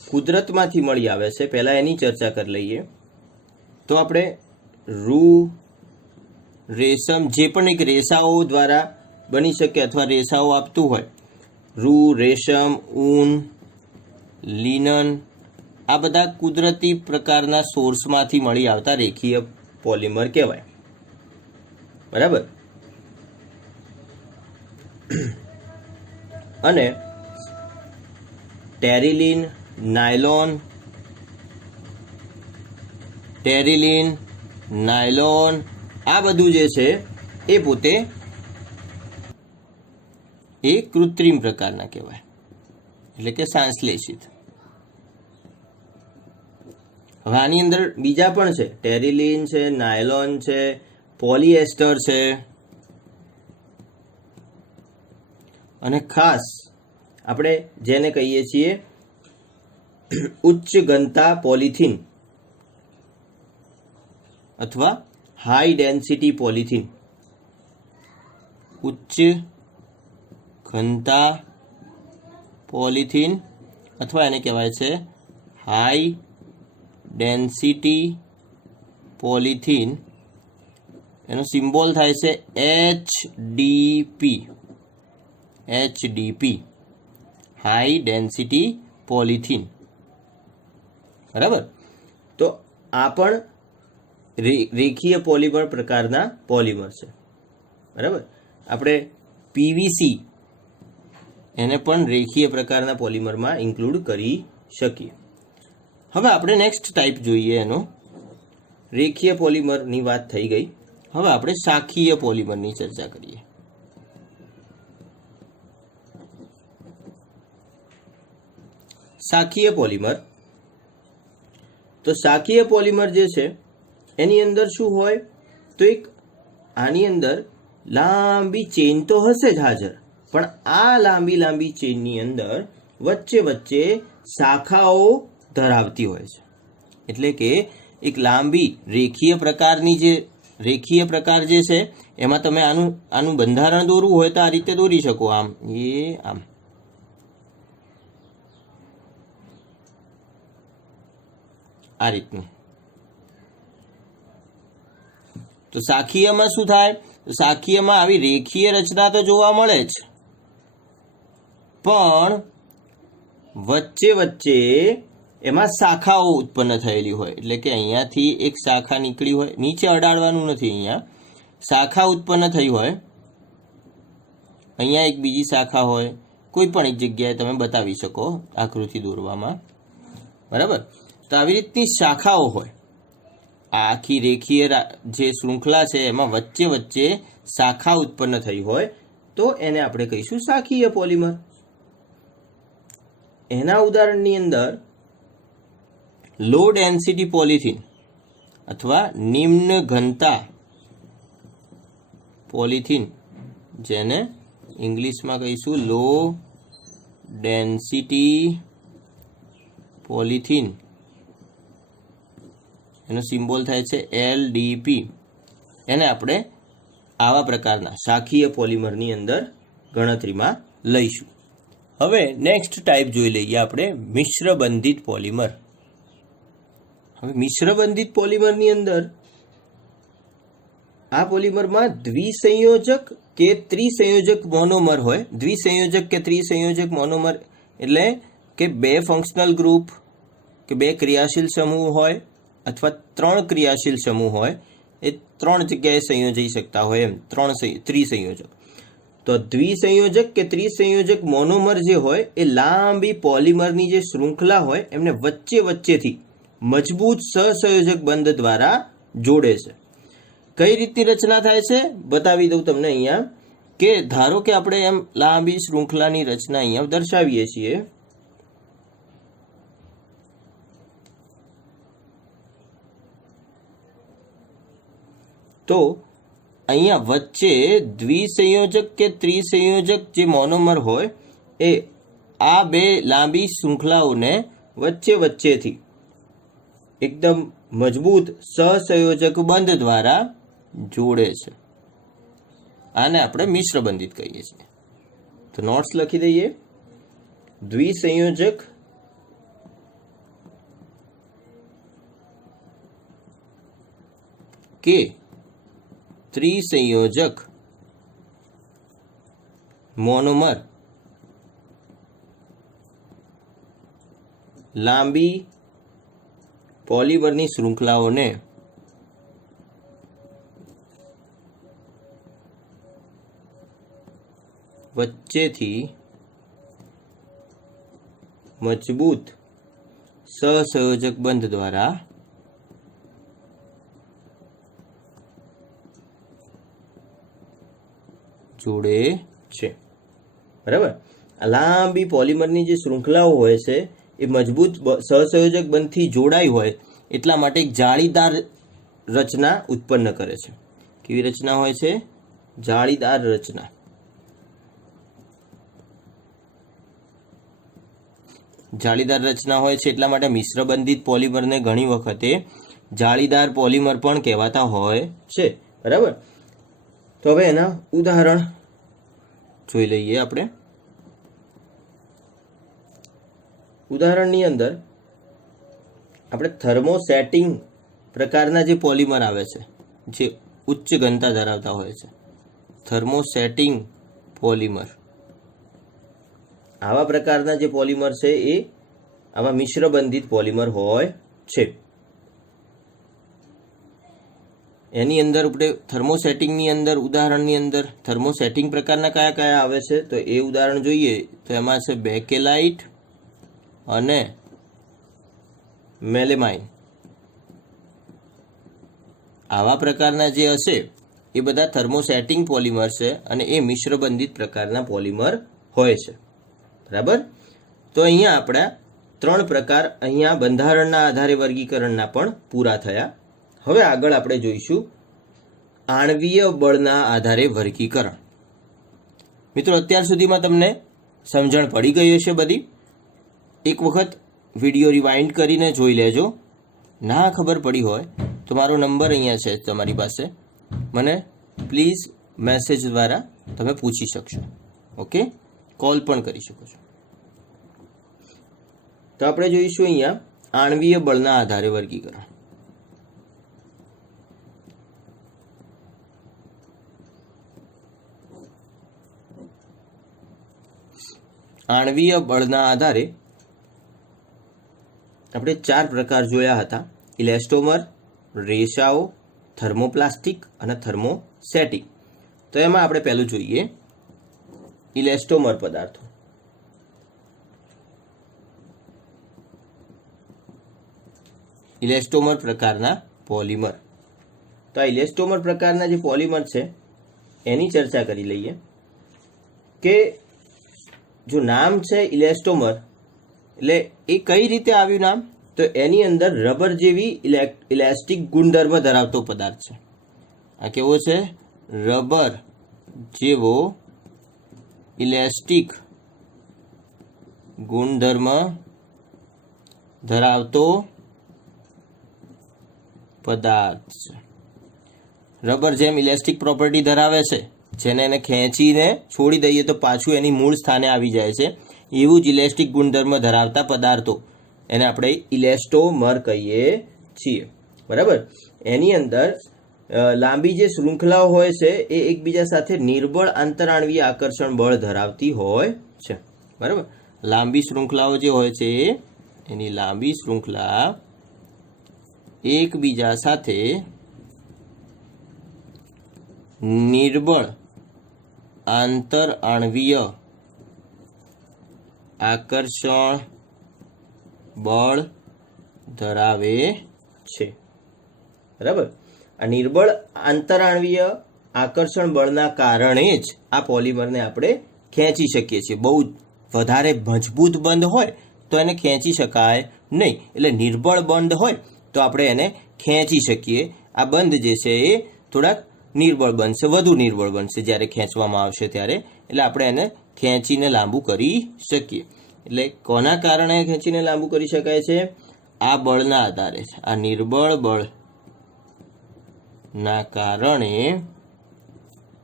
કુદરતમાંથી મળી આવે છે. પહેલા એની ચર્ચા કરી લઈએ. તો આપણે રૂ, રેશમ, જે પણ એક રેસાઓ દ્વારા બની શકે અથવા રેસાઓ આપતું હોય, રૂ, રેશમ, ઊન, લિનન, આ બધા કુદરતી પ્રકારના સોર્સમાંથી મળી આવતા રેખીય પોલિમર કહેવાય. બરાબર. અને ટેરિલિન, નાયલોન, આ બધું જે છે એ પોતે એ કૃત્રિમ પ્રકારના કહેવાય, એટલે કે સંશ્લેષિત. હવે આની અંદર બીજા પણ છે, ટેરિલિન છે, નાયલોન છે, પોલિએસ્ટર છે, અને ખાસ આપણે જેને કહીએ છીએ ઉચ્ચ ઘનતા પોલિથીન અથવા હાઈ ડેન્સિટી પોલિથીન. ઉચ્ચ ઘનતા પોલિથીન અથવા એને કહેવાય છે હાઈ ડેન્સિટી પોલિથીન. એનો સિમ્બોલ થાય છે HDP, હાઈ ડેન્સિટી પોલિથીન. બરાબર. તો આ પણ રેખીય પોલિમર પ્રકારના પોલિમર છે. બરાબર. આપણે પીવીસી એને પણ રેખીય પ્રકારના પોલિમરમાં ઇન્ક્લુડ કરી શકીએ. હવે આપણે નેક્સ્ટ ટાઈપ જોઈએ એનો. રેખીય પોલિમરની વાત થઈ ગઈ. હવે આપણે શાખીય પોલિમરની ચર્ચા કરીએ. શાખીય પોલિમર. તો શાખીય પોલિમર જે છે એની અંદર શું હોય? તો એક આની અંદર લાંબી ચેઇન તો હશે જ હાજર, પણ આ લાંબી ચેઇનની અંદર વચ્ચે વચ્ચે શાખાઓ ધરાવતી હોય છે. એટલે કે એક લાંબી રેખીય પ્રકાર જે છે એમાં તમે આનું બંધારણ દોરવું હોય તો આ રીતે દોરી શકો. આમ આ રીતનું. તો શાખીયમાં શું થાય? શાખીયમાં આવી રેખીય રચના તો જોવા મળે જ, પણ વચ્ચે વચ્ચે એમાં શાખાઓ ઉત્પન્ન થયેલી હોય, એટલે કે અહીંયાથી એક શાખા નીકળી હોય, નીચે અડાડવાનું નથી, અહીંયા શાખા ઉત્પન્ન થઈ હોય, અહીંયા એક બીજી શાખા હોય, કોઈ પણ એક જગ્યાએ તમે બતાવી શકો આકૃતિ દોરવામાં, બરાબર. તો આવી રીતની શાખાઓ હોય, આ આખી રેખીય જે શૃંખલા છે એમાં વચ્ચે વચ્ચે શાખા ઉત્પન્ન થઈ હોય તો એને આપણે કહીશું શાખીય પોલિમર. એના ઉદાહરણની અંદર લો ડેન્સિટી પોલિથીન અથવા નિમ્ન ઘનતા પોલિથીન, જેને ઇંગ્લિશમાં કહીશું લો ડેન્સિટી પોલિથીન, એનો સિમ્બોલ થાય છે LDP, એને આપણે આવા પ્રકારના શાખીય પોલિમરની અંદર ગણતરીમાં લઈશું. હવે નેક્સ્ટ ટાઈપ જોઈ લઈએ આપણે મિશ્ર બંધિત પોલિમર. હવે મિશ્ર બંધિત પોલિમરની અંદર આ પોલિમરમાં દ્વિસંયોજક કે ત્રિસંયોજક મોનોમર હોય. દ્વિસંયોજક કે ત્રિસંયોજક મોનોમર એટલે કે બે ફંક્શનલ ગ્રુપ કે બે ક્રિયાશીલ સમૂહ હોય અથવા ત્રણ ક્રિયાશીલ સમૂહ હોય, એ ત્રણ જગ્યાએ સંયોજાઈ શકતા હોય, એમ ત્રિસંયોજક. તો દ્વિસંયોજક કે ત્રિસંયોજક મોનોમર જે હોય એ લાંબી પોલિમરની જે શૃંખલા હોય એમને વચ્ચે વચ્ચેથી મજબૂત સહસંયોજક બંધ દ્વારા જોડે છે. કઈ રીતની રચના થાય છે બતાવી દઉં તમને અહીંયા, કે ધારો કે આપણે એમ લાંબી શૃંખલાની રચના અહીંયા દર્શાવીએ છીએ. તો અહીંયા વચ્ચે દ્વિસંયોજક કે ત્રિસંયોજક જે મોનોમર હોય એ આ બે લાંબી શૃંખલાઓને વચ્ચે વચ્ચેથી એકદમ મજબૂત સહસંયોજક બંધ દ્વારા જોડે છે. આને આપણે મિશ્ર બંધિત કહીએ છીએ. તો નોટ્સ લખી દઈએ. દ્વિસંયોજક કે ત્રિસંયોજક મોનોમર લાંબી પોલિમરની શૃંખલાઓને વચ્ચેથી મજબૂત સહસંયોજક બંધ દ્વારા જોડે છે. બરાબર. આ લાંબી પોલિમરની જે શૃંખલાઓ હોય છે એ મજબૂત સહસંયોજક બંધથી જોડાઈ હોય એટલા માટે એક જાળીદાર રચના ઉત્પન્ન કરે છે. કેવી રચના હોય છે? જાળીદાર રચના. જાળીદાર રચના હોય છે એટલા માટે મિશ્ર બંધિત પોલિમરને ઘણી વખતે જાળીદાર પોલિમર પણ કહેવાતા હોય છે. બરાબર. તો હવે એના ઉદાહરણ જોઈ લઈએ આપણે. ઉદાહરણની અંદર આપણે થર્મોસેટિંગ પ્રકારના જે પોલિમર આવે છે જે ઉચ્ચ ઘનતા ધરાવતા હોય છે, થર્મોસેટિંગ પોલિમર, આવા પ્રકારના જે પોલિમર છે એ આવા મિશ્ર બંધિત પોલિમર હોય છે. એની અંદર આપણે થર્મોસેટિંગની અંદર ઉદાહરણની અંદર થર્મોસેટિંગ પ્રકારના કયા કયા આવે છે તો એ ઉદાહરણ જોઈએ તો એમાં છે બેકેલાઇટ અને મેલેમાઇન. આવા પ્રકારના જે હશે એ બધા થર્મોસેટિંગ પોલિમર છે અને એ મિશ્ર બંધિત પ્રકારના પોલિમર હોય છે. બરાબર. તો અહીંયા આપણા ત્રણ પ્રકાર અહીંયા બંધારણના આધારે વર્ગીકરણના પણ પૂરા થયા. હવે આગળ આપણે જોઈશું આણ્વીય બળના આધારે વર્ગીકરણ. મિત્રો, અત્યાર સુધીમાં તમને સમજણ પડી ગઈ હશે બધી. એક વખત વિડીયો રિવાઇન્ડ કરીને જોઈ લેજો. ના ખબર પડી હોય તો મારો નંબર અહીંયા છે તમારી પાસે, મને પ્લીઝ મેસેજ દ્વારા તમે પૂછી શકશો. ઓકે, કોલ પણ કરી શકો છો. તો આપણે જોઈશું અહીંયા આણ્વીય બળના આધારે વર્ગીકરણ. આણ્વીય બળના આધારે આપણે 4 પ્રકાર જોયા હતા: ઇલેસ્ટોમર, રેસાઓ, થર્મોપ્લાસ્ટિક અને થર્મોસેટિક. તો એમાં આપણે પહેલું જોઈએ ઇલેસ્ટોમર પદાર્થો. ઇલેસ્ટોમર પ્રકારના પોલિમર. તો આ ઇલેસ્ટોમર પ્રકારના જે પોલિમર છે એની ચર્ચા કરી લઈએ. કે જો નામ છે ઇલેસ્ટોમર, એટલે એ કઈ રીતે આવ્યું નામ? તો એની અંદર રબર જેવી ઇલાસ્ટિક ગુણધર્મ ધરાવતો પદાર્થ છે. આ કેવો છે? રબર જેવો ઇલાસ્ટિક ગુણધર્મ ધરાવતો પદાર્થ છે. રબર જેમ ઇલાસ્ટિક પ્રોપર્ટી ધરાવે છે, જેને એને ખેંચીને છોડી દઈએ તો પાછું એની મૂળ સ્થાને આવી જાય છે, એવું જ ઇલાસ્ટિક ગુણધર્મ ધરાવતા પદાર્થો એને આપણે ઇલેસ્ટોમર કહીએ છીએ. બરાબર. એની અંદર લાંબી જે શૃંખલાઓ હોય છે એ એકબીજા સાથે નિર્બળ આંતરાણવીય આકર્ષણ બળ ધરાવતી હોય છે. બરાબર. લાંબી શૃંખલાઓ જે હોય છે એની લાંબી શૃંખલા એકબીજા સાથે નિર્બળ આંતરાણવીય આકર્ષણ બળ ધરાવે છે. બરાબર. આ નિર્બળ આંતરાણવીય આકર્ષણ બળના કારણે જ આ પોલિમરને આપણે ખેંચી શકીએ છીએ. બહુ વધારે મજબૂત બંધ હોય તો એને ખેંચી શકાય નહીં. એટલે નિર્બળ બંધ હોય તો આપણે એને ખેંચી શકીએ. આ બંધ જે છે એ થોડાક નિર્બળ બનશે, વધુ નિર્બળ બનશે જ્યારે ખેંચવામાં આવશે ત્યારે. એટલે આપણે એને ખેંચીને લાંબુ કરી શકીએ. એટલે કોના કારણે ખેંચીને લાંબુ કરી શકાય છે? આ બળના આધારે. આ નિર્બળ બળના કારણે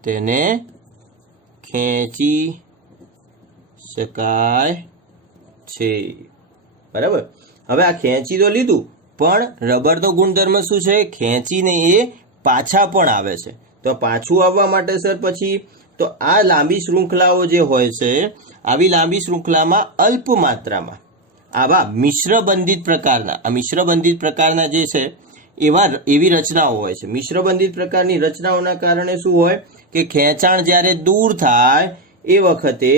તેને ખેંચી શકાય છે. બરાબર. હવે આ ખેંચી તો લીધું, પણ રબરનો ગુણધર્મ શું છે? ખેંચીને એ પાછા પણ આવે છે. તો પાછું આવવા માટે સર પછી તો આ લાંબી શૃંખલાઓ જે હોય છે, આવી લાંબી શૃંખલામાં અલ્પ માત્રામાં આવા મિશ્રબંધિત પ્રકારના જે છે એવી રચનાઓ હોય છે. મિશ્રબંધિત પ્રકારની રચનાઓના કારણે શું હોય કે ખેંચાણ જ્યારે દૂર થાય એ વખતે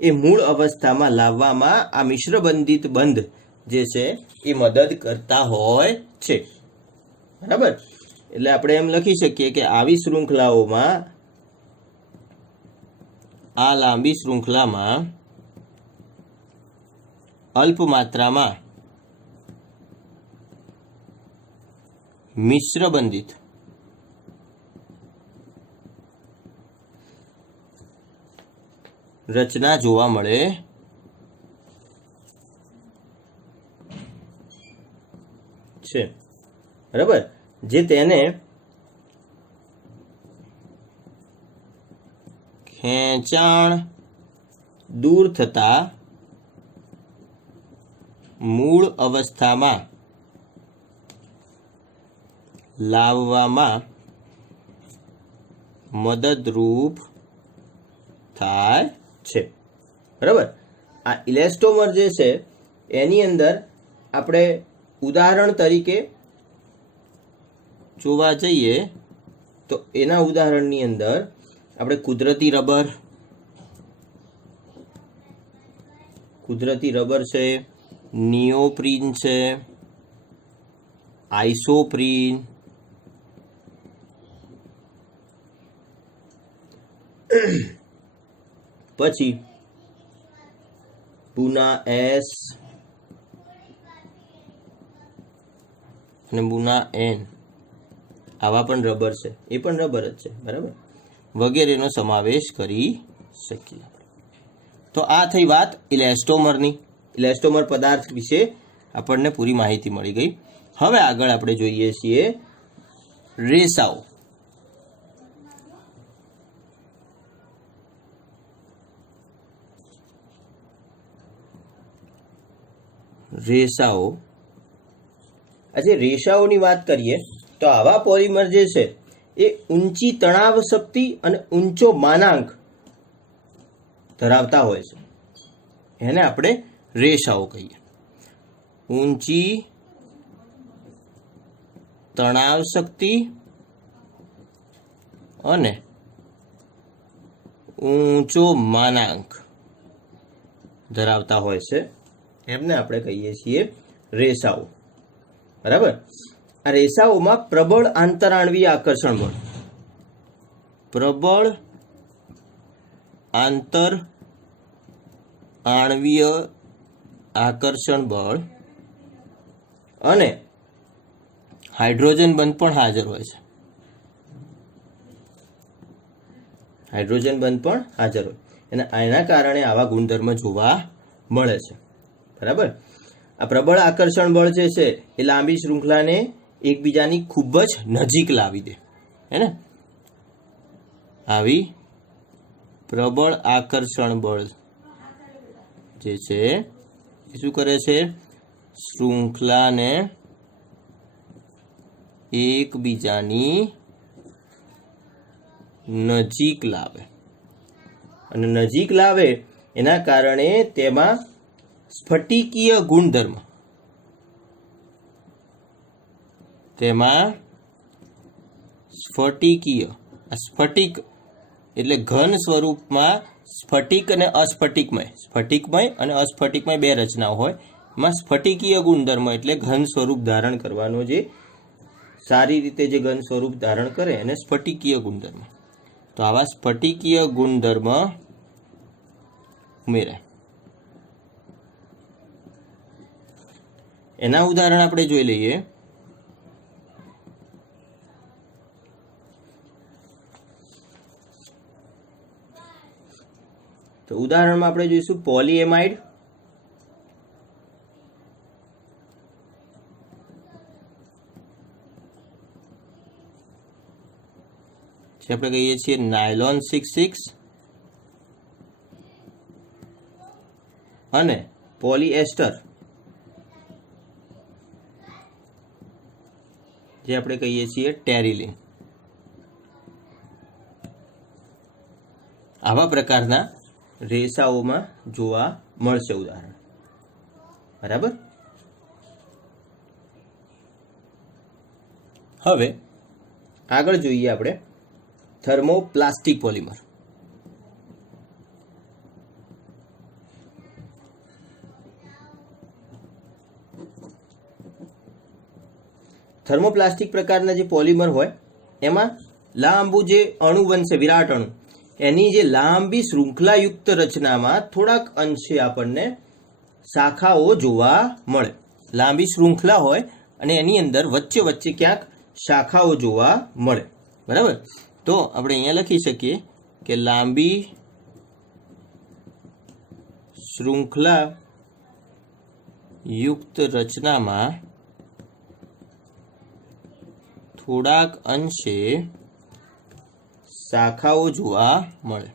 એ મૂળ અવસ્થામાં લાવવામાં આ મિશ્રબંધિત બંધ જે છે એ મદદ કરતા હોય છે. બરાબર. એટલે આપણે એમ લખી શકીએ કે આવી શૃંખલાઓમાં, આ લાંબી શૃંખલામાં અલ્પ માત્રામાં મિશ્રબંધિત રચના જોવા મળે છે. બરાબર. જે તેને ખેંચાણ દૂર થતા મૂળ અવસ્થામાં લાવવામાં મદદરૂપ થાય છે. બરાબર. આ ઇલેસ્ટોમર જે છે એની અંદર આપણે ઉદાહરણ તરીકે જોવા જઈએ તો એના ઉદાહરણની અંદર આપણે કુદરતી રબર છે, નિયોપ્રીન છે, આઇસોપ્રીન, પછી બુના એસ અને બુના એન, આવા પણ રબર છે, એ પણ રબર જ છે. બરાબર. વગેરેનો સમાવેશ કરી શકીએ. તો આ થઈ વાત ઇલેસ્ટોમરની. ઇલેસ્ટોમર પદાર્થ વિશે આપણને પૂરી માહિતી મળી ગઈ. હવે આગળ આપણે જોઈએ છીએ રેસાઓ. આજે રેસાઓની વાત કરીએ તો આવા પોલિમર જે છે એ ઊંચી તણાવ શક્તિ અને ઊંચો માનાંક ધરાવતા હોય છે. એને આપણે રેસાઓ કહીએ. ઊંચી તણાવ શક્તિ અને ઊંચો માનાંક ધરાવતા હોય છે, એમને આપણે કહીએ છીએ રેસાઓ. બરાબર. આ રેસાઓમાં પ્રબળ આંતરાણવીય આકર્ષણ બળ, પ્રબળ આંતર આણવીય આકર્ષણ બળ અને હાઇડ્રોજન બંધ પણ હાજર હોય છે. હાઇડ્રોજન બંધ પણ હાજર હોય અને એના કારણે આવા ગુણધર્મ જોવા મળે છે. બરાબર. આ પ્રબળ આકર્ષણ બળ જે છે એ લાંબી શૃંખલાને એકબીજાની ખૂબ જ નજીક લાવી દે, હે ને. આવી પ્રબળ આકર્ષણ બળ જે છે એ શું કરે છે? શૃંખલાને એકબીજાની નજીક લાવે અને નજીક લાવે એના કારણે તેમાં સ્ફટિકીય ગુણધર્મ, તેમાં સ્ફટિકીય, સ્ફટિક એટલે ઘન સ્વરૂપમાં સ્ફટિક અને અસ્ફટિકમય, સ્ફટિકમય અને અસ્ફટિકમય બે રચનાઓ હોય. એમાં સ્ફટિકીય ગુણધર્મ એટલે ઘન સ્વરૂપ ધારણ કરવાનો, જે સારી રીતે જે ઘન સ્વરૂપ ધારણ કરે એને સ્ફટિકીય ગુણધર્મ. તો આવા સ્ફટિકીય ગુણધર્મ ઉમેરાય. એના ઉદાહરણ આપણે જોઈ લઈએ. તો ઉદાહરણમાં આપણે જોઈશું પોલીએમાઇડ, જે આપણે કહીએ છીએ નાયલોન 66 અને પોલીએસ્ટર, જે આપણે કહીએ છીએ ટેરિલિન. આવા પ્રકારના રેસાઓમાં જોવા મળશે ઉદાહરણ. બરાબર. હવે આગળ જોઈએ આપણે થર્મોપ્લાસ્ટિક પોલિમર. થર્મોપ્લાસ્ટિક પ્રકારના જે પોલિમર હોય એમાં લાંબુ જે અણુ બનશે, વિરાટ અણુ, એની જે લાંબી શૃંખલાયુક્ત રચનામાં થોડાક અંશે આપણને શાખાઓ જોવા મળે. લાંબી શૃંખલા હોય અને એની અંદર વચ્ચે વચ્ચે ક્યાંક શાખાઓ જોવા મળે. બરાબર. તો આપણે અહીંયા લખી શકીએ કે લાંબી શૃંખલા યુક્ત રચનામાં થોડાક અંશે શાખાઓ જોવા મળે.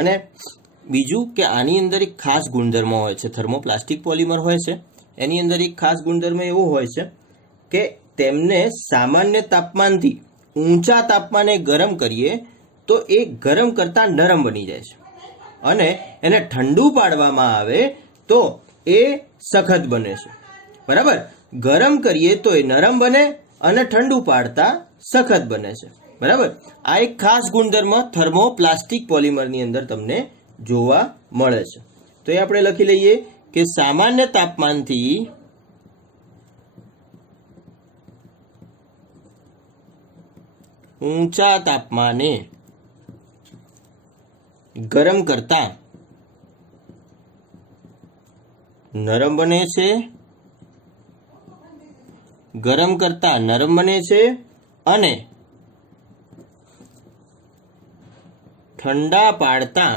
અને બીજું કે આની અંદર એક ખાસ ગુણધર્મ હોય છે. થર્મોપ્લાસ્ટિક પોલિમર હોય છે એની અંદર એક ખાસ ગુણધર્મ એવો હોય છે કે તેમને સામાન્ય તાપમાનથી ઊંચા તાપમાને ગરમ કરીએ તો એ ગરમ કરતાં નરમ બની જાય છે અને એને ઠંડુ પાડવામાં આવે તો એ સખત બને છે. બરાબર. ગરમ કરીએ તો એ નરમ બને અને ઠંડુ પાડતા સખત બને છે. બરાબર. આ એક ખાસ ગુણધર્મ થર્મોપ્લાસ્ટિક પોલિમરની અંદર તમને જોવા મળે છે. તો એ આપણે લખી લઈએ કે સામાન્ય તાપમાનથી ઊંચા તાપમાને ગરમ કરતા નરમ બને છે, ગરમ કરતા નરમ બને છે અને ઠંડા પાડતા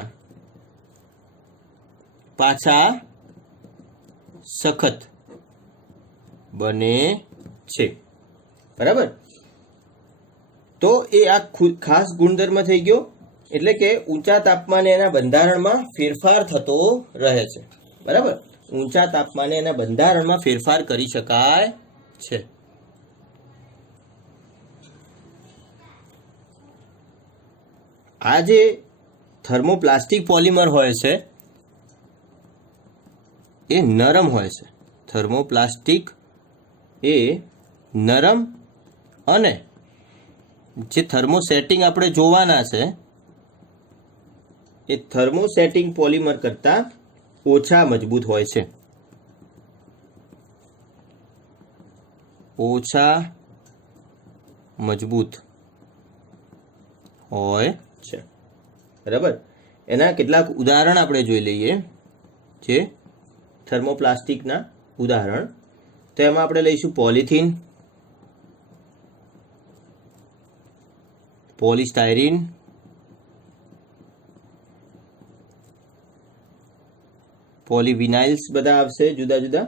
પાછા સખત બને છે. બરાબર. તો એ આ ખાસ ગુણધર્મ થઈ ગયો. એટલે કે ઊંચા તાપમાને એના બંધારણમાં ફેરફાર થતો રહે છે. બરાબર. ઊંચા તાપમાને એના બંધારણમાં ફેરફાર કરી શકાય છે. આ જે થર્મોપ્લાસ્ટિક પોલિમર હોય છે એ નરમ હોય છે. થર્મોપ્લાસ્ટિક એ નરમ અને જે થર્મોસેટિંગ આપણે જોવાના છે એ થર્મોસેટિંગ પોલિમર કરતાં ઓછા મજબૂત હોય છે. ઓછા મજબૂત હોય છે. બરાબર. એના કેટલાક ઉદાહરણ આપણે જોઈ લઈએ જે થર્મોપ્લાસ્ટિકના ઉદાહરણ. તો એમાં આપણે લઈશું પોલિથીન, પોલિસ્ટાયરીન, પોલીવિનાઇલ્સ બધા આવશે જુદા જુદા.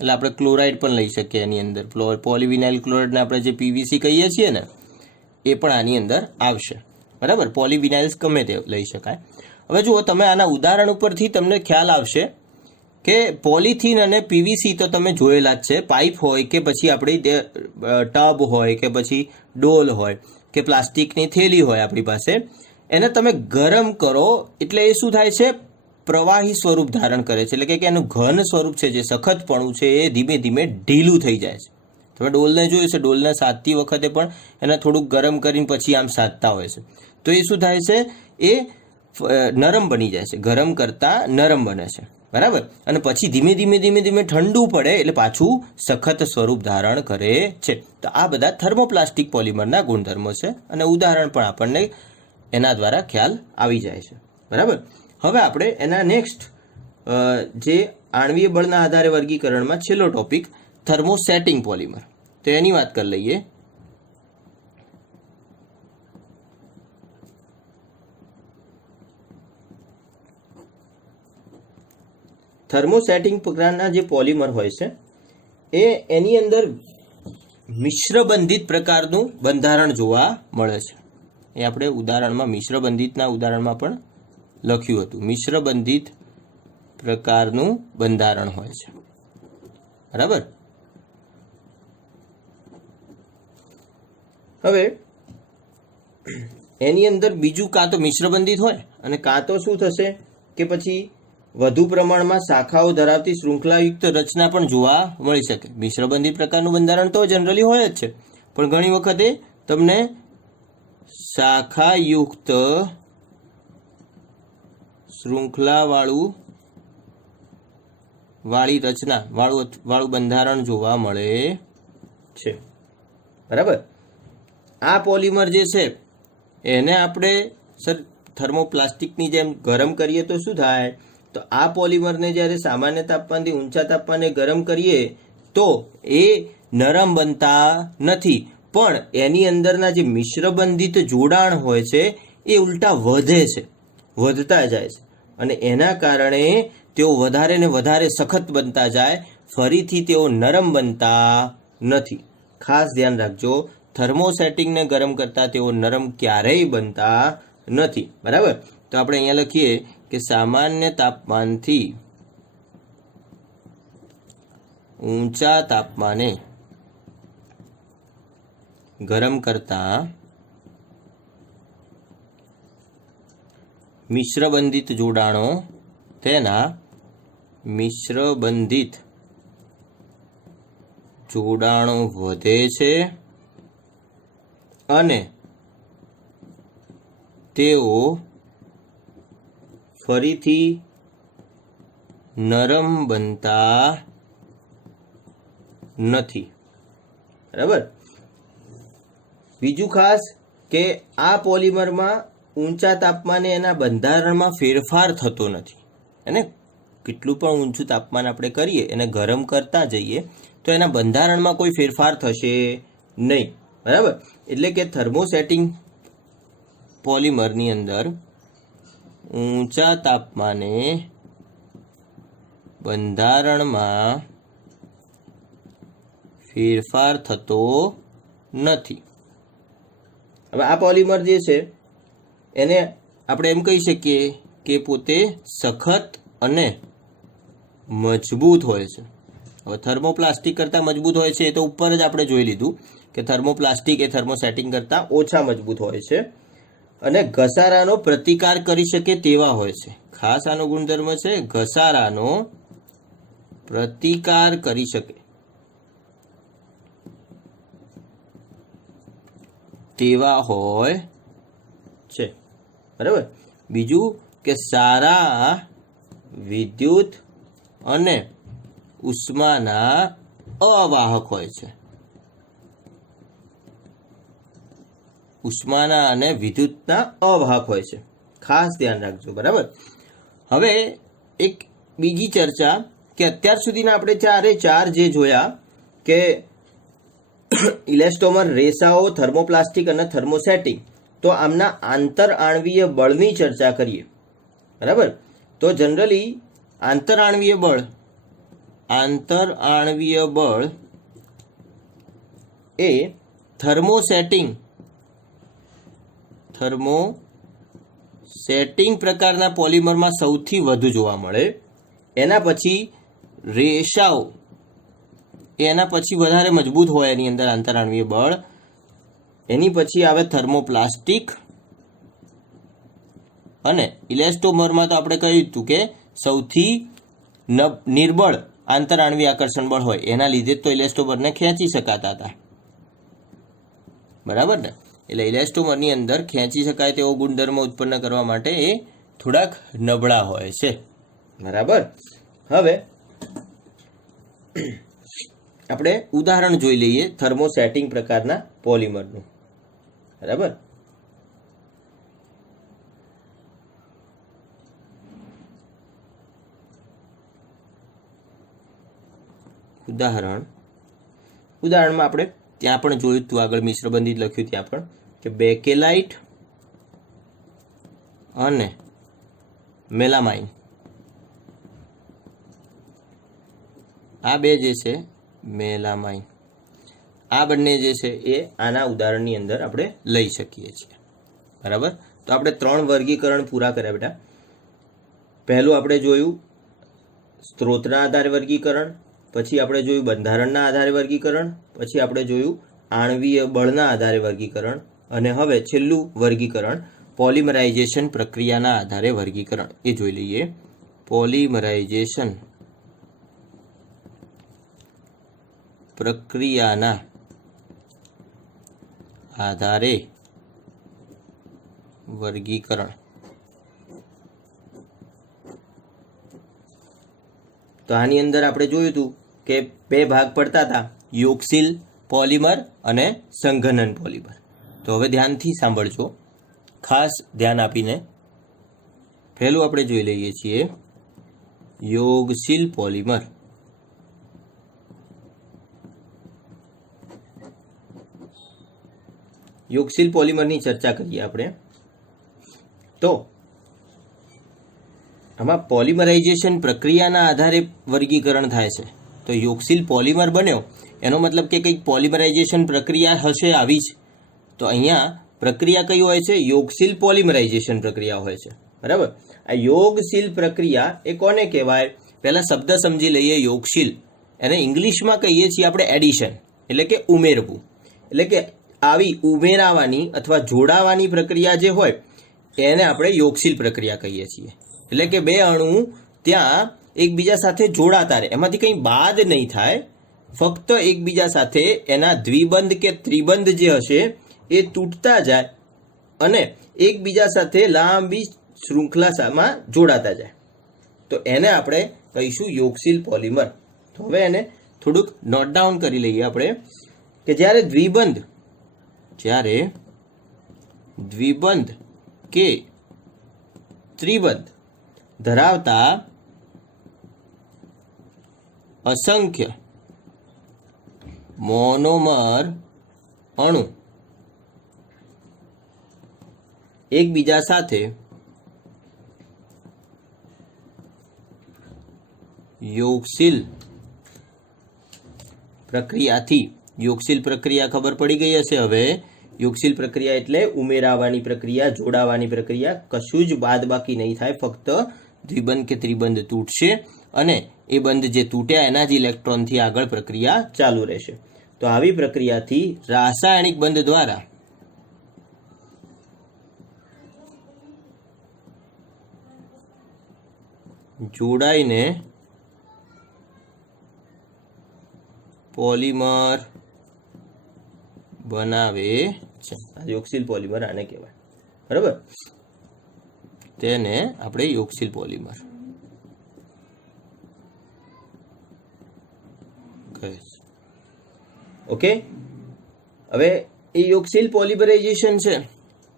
એટલે આપણે ક્લોરાઇડ પણ લઈ શકીએ એની અંદર. પોલીવિનાઇલ ક્લોરાઇડને આપણે જે પીવીસી કહીએ છીએ ને એ પણ આની અંદર આવશે. બરાબર. પોલીવિનાઇલ્સ ગમે તે લઈ શકાય. હવે જુઓ તમે આના ઉદાહરણ ઉપરથી તમને ખ્યાલ આવશે કે પોલિથીન અને પીવીસી તો તમે જોયેલા જ છે. પાઇપ હોય કે પછી આપણી ટબ હોય કે પછી ડોલ હોય કે પ્લાસ્ટિકની થેલી હોય આપણી પાસે, એને તમે ગરમ કરો એટલે એ શું થાય છે? પ્રવાહી સ્વરૂપ ધારણ કરે છે. એટલે કે એનું ઘન સ્વરૂપ છે, જે સખતપણું છે એ ધીમે ધીમે ઢીલું થઈ જાય છે. તમે ડોલને જોયું છે, ડોલને સાધતી વખતે પણ એને થોડુંક ગરમ કરીને પછી આમ સાધતા હોય છે. તો એ શું થાય છે? એ નરમ બની જાય છે. ગરમ કરતાં નરમ બને છે. બરાબર. અને પછી ધીમે ધીમે ધીમે ધીમે ઠંડુ પડે એટલે પાછું સખત સ્વરૂપ ધારણ કરે છે. તો આ બધા થર્મોપ્લાસ્ટિક પોલિમરના ગુણધર્મો છે અને ઉદાહરણ પણ આપણને એના દ્વારા ખ્યાલ આવી જાય છે. બરાબર. હવે આપણે એના નેક્સ્ટ જે આણ્વીય બળના આધારે વર્ગીકરણમાં છેલ્લો ટોપિક થર્મોસેટિંગ પોલિમર, તો એની વાત કરી લઈએ. થર્મોસેટિંગ પ્રકારના જે પોલિમર હોય છે એ એની અંદર મિશ્રબંધિત પ્રકારનું બંધારણ જોવા મળે છે. એ આપણે ઉદાહરણમાં મિશ્રબંધિતના ઉદાહરણમાં પણ લખ્યું હતું. મિશ્રબંધિત પ્રકારનું બંધારણ હોય છે. બરાબર. હવે એની અંદર બીજું કાં તો મિશ્રબંધિત હોય અને કાં તો શું થશે કે પછી વધુ પ્રમાણમાં શાખાઓ ધરાવતી શૃંખલાયુક્ત રચના પણ જોવા મળી શકે. મિશ્રબંધિત પ્રકારનું બંધારણ તો જનરલી હોય જ છે, પણ ઘણી વખતે તમને શાખાયુક્ત વાળી રચના વાળું બંધારણ જોવા મળે છે. બરાબર. આ પોલિમર જે છે એને આપણે થર્મોપ્લાસ્ટિકની જેમ ગરમ કરીએ તો શું થાય? તો આ પોલિમરને જ્યારે સામાન્ય તાપમાનથી ઊંચા તાપમાને ગરમ કરીએ તો એ નરમ બનતા નથી, પણ એની અંદરના જે મિશ્રબંધિત જોડાણ હોય છે એ ઉલટા વધે છે, વધતા જાય છે અને એના કારણે તેઓ વધારે ને વધારે સખત બનતા જાય, ફરીથી તેઓ નરમ બનતા નથી. ખાસ ધ્યાન રાખજો, થર્મોસેટિંગને ગરમ કરતાં તેઓ નરમ ક્યારેય બનતા નથી. બરાબર. તો આપણે અહીંયા લખીએ કે સામાન્ય તાપમાનથી ઊંચા તાપમાને ગરમ કરતા મિશ્રબંધિત જોડાણો તેના મિશ્રબંધિત જોડાણો વધે છે અને તેઓ ફરીથી નરમ બનતા નથી. બરાબર. બીજું ખાસ કે આ પોલિમરમાં ઊંચા તાપમાને એના બંધારણમાં ફેરફાર થતો નથી. અને કેટલું પણ ઊંચું તાપમાન આપણે કરીએ, એને ગરમ કરતા જઈએ તો એના બંધારણમાં કોઈ ફેરફાર થશે નહીં. બરાબર. એટલે કે થર્મોસેટિંગ પોલિમરની અંદર ઊંચા તાપમાને બંધારણમાં ફેરફાર થતો નથી. હવે આ પોલિમર જે છે એને આપણે એમ કહી શકીએ કે પોતે સખત અને મજબૂત હોય છે. હવે થર્મોપ્લાસ્ટિક કરતાં મજબૂત હોય છે એ તો ઉપર જ આપણે જોઈ લીધું કે થર્મોપ્લાસ્ટિક એ થર્મોસેટિંગ કરતાં ઓછા મજબૂત હોય છે અને ઘસારાનો પ્રતિકાર કરી શકે તેવા હોય છે. ખાસ આનો ગુણધર્મ છે ઘસારાનો પ્રતિકાર કરી શકે તેવા હોય છે. બરાબર. બીજું કે સારા વિદ્યુત અને ઉષ્માના અવાહક હોય છે. ઉષ્માના અને વિદ્યુતના અવાહક હોય છે. ખાસ ધ્યાન રાખજો. બરાબર. હવે એક બીજી ચર્ચા કે અત્યાર સુધીના આપણે ચાર જે જોયા કે ઇલેસ્ટોમર, રેસાઓ, થર્મોપ્લાસ્ટિક અને થર્મોસેટિંગ, તો આમના આંતર આણવીય બળની ચર્ચા કરીએ. બરાબર. તો જનરલી આંતર આણવીય બળ એ થર્મોસેટિંગ પ્રકારના પોલિમરમાં સૌથી વધુ જોવા મળે. એના પછી રેસાઓ એના પછી વધારે મજબૂત હોય એની અંદર આંતરઆણવીય બળ. એની પછી આવે થર્મોપ્લાસ્ટિક અને ઇલેસ્ટોમરમાં તો આપણે કહ્યું હતું કે સૌથી નિર્બળ આંતરઆણવીય આકર્ષણ બળ હોય એના લીધે તો ઇલેસ્ટોમરને ખેંચી શકાતા હતા. બરાબર ને? એટલે ઇલેસ્ટોમરની અંદર ખેંચી શકાય તેવો ગુણધર્મ ઉત્પન્ન કરવા માટે એ થોડાક નબળા હોય છે. બરાબર. હવે આપણે ઉદાહરણ જોઈ લઈએ થર્મોસેટિંગ પ્રકારના પોલિમરનું. બરાબર. ઉદાહરણમાં આપણે ત્યાં પણ જોયું હતું, આગળ મિશ્ર બંધિત લખ્યું ત્યાં પણ કે બેકેલાઇટ અને મેલામાઇન આ બે જે છે મેલામાઇન આ બંને જે છે એ આના ઉદાહરણની અંદર આપણે લઈ શકીએ છીએ. બરાબર. તો આપણે 3 વર્ગીકરણ પૂરા કર્યા બેટા. પહેલું આપણે જોયું સ્ત્રોતના આધારે વર્ગીકરણ, પછી આપણે જોયું બંધારણના આધારે વર્ગીકરણ, પછી આપણે જોયું આણવીય બળના આધારે વર્ગીકરણ, અને હવે છેલ્લું વર્ગીકરણ પોલિમરાઇઝેશન પ્રક્રિયાના આધારે વર્ગીકરણ એ જોઈ લઈએ. પોલિમરાઇઝેશન પ્રક્રિયાના આધારે વર્ગીકરણ. તો આની અંદર આપણે જોયું હતું કે 2 ભાગ પડતા હતા, યોગશીલ પોલિમર અને સંઘનન પોલિમર. તો હવે ધ્યાનથી સાંભળજો, ખાસ ધ્યાન આપીને. પહેલું આપણે જોઈ લઈએ છીએ યોગશીલ પોલિમર. યોગશીલ પોલિમરની ચર્ચા કરીએ આપણે. તો આમાં પોલિમરાઇઝેશન પ્રક્રિયાના આધારે વર્ગીકરણ થાય છે. તો યોગશીલ પોલિમર બન્યો એનો મતલબ કે કંઈક પોલિમરાઇઝેશન પ્રક્રિયા હશે આવી જ. તો અહીંયા પ્રક્રિયા કઈ હોય છે? યોગશીલ પોલિમરાઇઝેશન પ્રક્રિયા હોય છે. બરાબર. આ યોગશીલ પ્રક્રિયા એ કોને કહેવાય? પહેલા શબ્દ સમજી લઈએ. યોગશીલ એને ઇંગ્લિશમાં કહીએ છીએ આપણે એડિશન, એટલે કે ઉમેરવું. એટલે કે આવી ઉમેરાવાની અથવા જોડાવાની પ્રક્રિયા જે હોય એને આપણે યોગશીલ પ્રક્રિયા કહીએ છીએ. એટલે કે 2 અણુ ત્યાં એકબીજા સાથે જોડાતા રહે, એમાંથી કંઈ બાદ નહીં થાય, ફક્ત એકબીજા સાથે એના દ્વિબંધ કે ત્રિબંધ જે હશે એ તૂટતા જાય અને એકબીજા સાથે લાંબી શૃંખલામાં જોડાતા જાય. તો એને આપણે કહીશું યોગશીલ પોલિમર. તો હવે એને થોડુંક નોટ ડાઉન કરી લઈએ આપણે કે જ્યારે દ્વિબંધ કે ત્રિબંધ ધરાવતા અસંખ્ય મોનોમર અણુ એકબીજા સાથે યોગશીલ પ્રક્રિયાથી, યોગશીલ પ્રક્રિયા ખબર પડી ગઈ હશે હવે. યોગશીલ પ્રક્રિયા એટલે ઉમેરાવાની પ્રક્રિયા, જોડાવાની પ્રક્રિયા, કશું જ બાદ બાકી નહીં થાય, ફક્ત દ્વિબંધ કે ત્રિબંધ તૂટશે અને એ બંધ જે તૂટ્યા એના જ ઇલેક્ટ્રોનથી આગળ પ્રક્રિયા ચાલુ રહેશે. તો આવી પ્રક્રિયાથી રાસાયણિક બંધ દ્વારા જોડાઈને પોલિમર બનાવે છે. આ યોક્સિલ પોલિમર આને કહેવાય. બરાબર, તેને આપણે યોક્સિલ પોલિમર કહે છે. ઓકે, હવે એ યોક્સિલ પોલિમરાઇઝેશન છે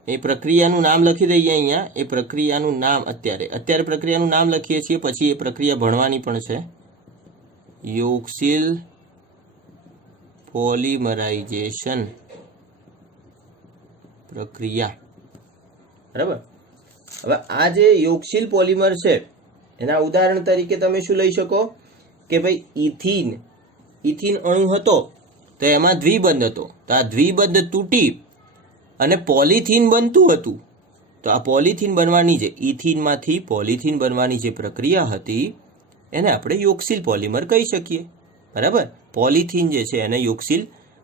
એ પ્રક્રિયાનું નામ લખી દઈએ અહીંયા. એ પ્રક્રિયાનું નામ અત્યારે પ્રક્રિયાનું નામ લખીએ છીએ, પછી એ પ્રક્રિયા ભણવાની પણ છે. યોક્સિલ પોલિમરાઇઝેશન પ્રક્રિયા. બરાબર, હવે આ જે યોક્સિલ પોલિમર છે એના ઉદાહરણ તરીકે તમે શું લઈ શકો કે ભાઈ ઇથિન અણુ હતો તો એમાં દ્વિબંધ હતો, તો આ દ્વિબંધ તૂટી અને પોલિથીન બનતું હતું. તો આ પોલિથીન બનવાની જે ઇથિનમાંથી પોલિથીન બનવાની જે પ્રક્રિયા હતી એને આપણે યોક્સિલ પોલિમર કહી શકીએ. બરાબર, પોલિથીન જે છે એને યોક્સિલ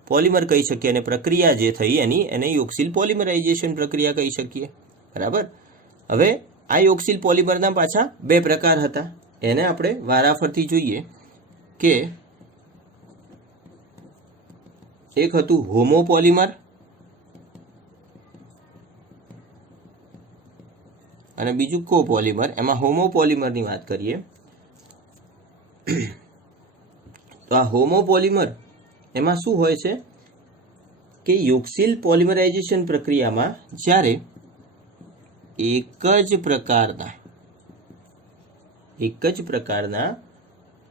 પોલિમર કહી શકીએ અને પ્રક્રિયા જે થઈ એને યોક્સિલ પોલિમરાઇઝેશન પ્રક્રિયા કહી શકીએ. બરાબર, હવે આ યોક્સિલ પોલિમરના પાછા બે પ્રકાર હતા, એને આપણે વારાફરતી જોઈએ. કે એક હતું હોમોપોલિમર અને બીજું કોપોલિમર. એમાં હોમોપોલિમરની વાત કરીએ તો આ હોમોપોલિમર એમાં શું હોય છે કે યોક્સિલ પોલિમરાઇઝેશન પ્રક્રિયામાં જ્યારે એક જ પ્રકારના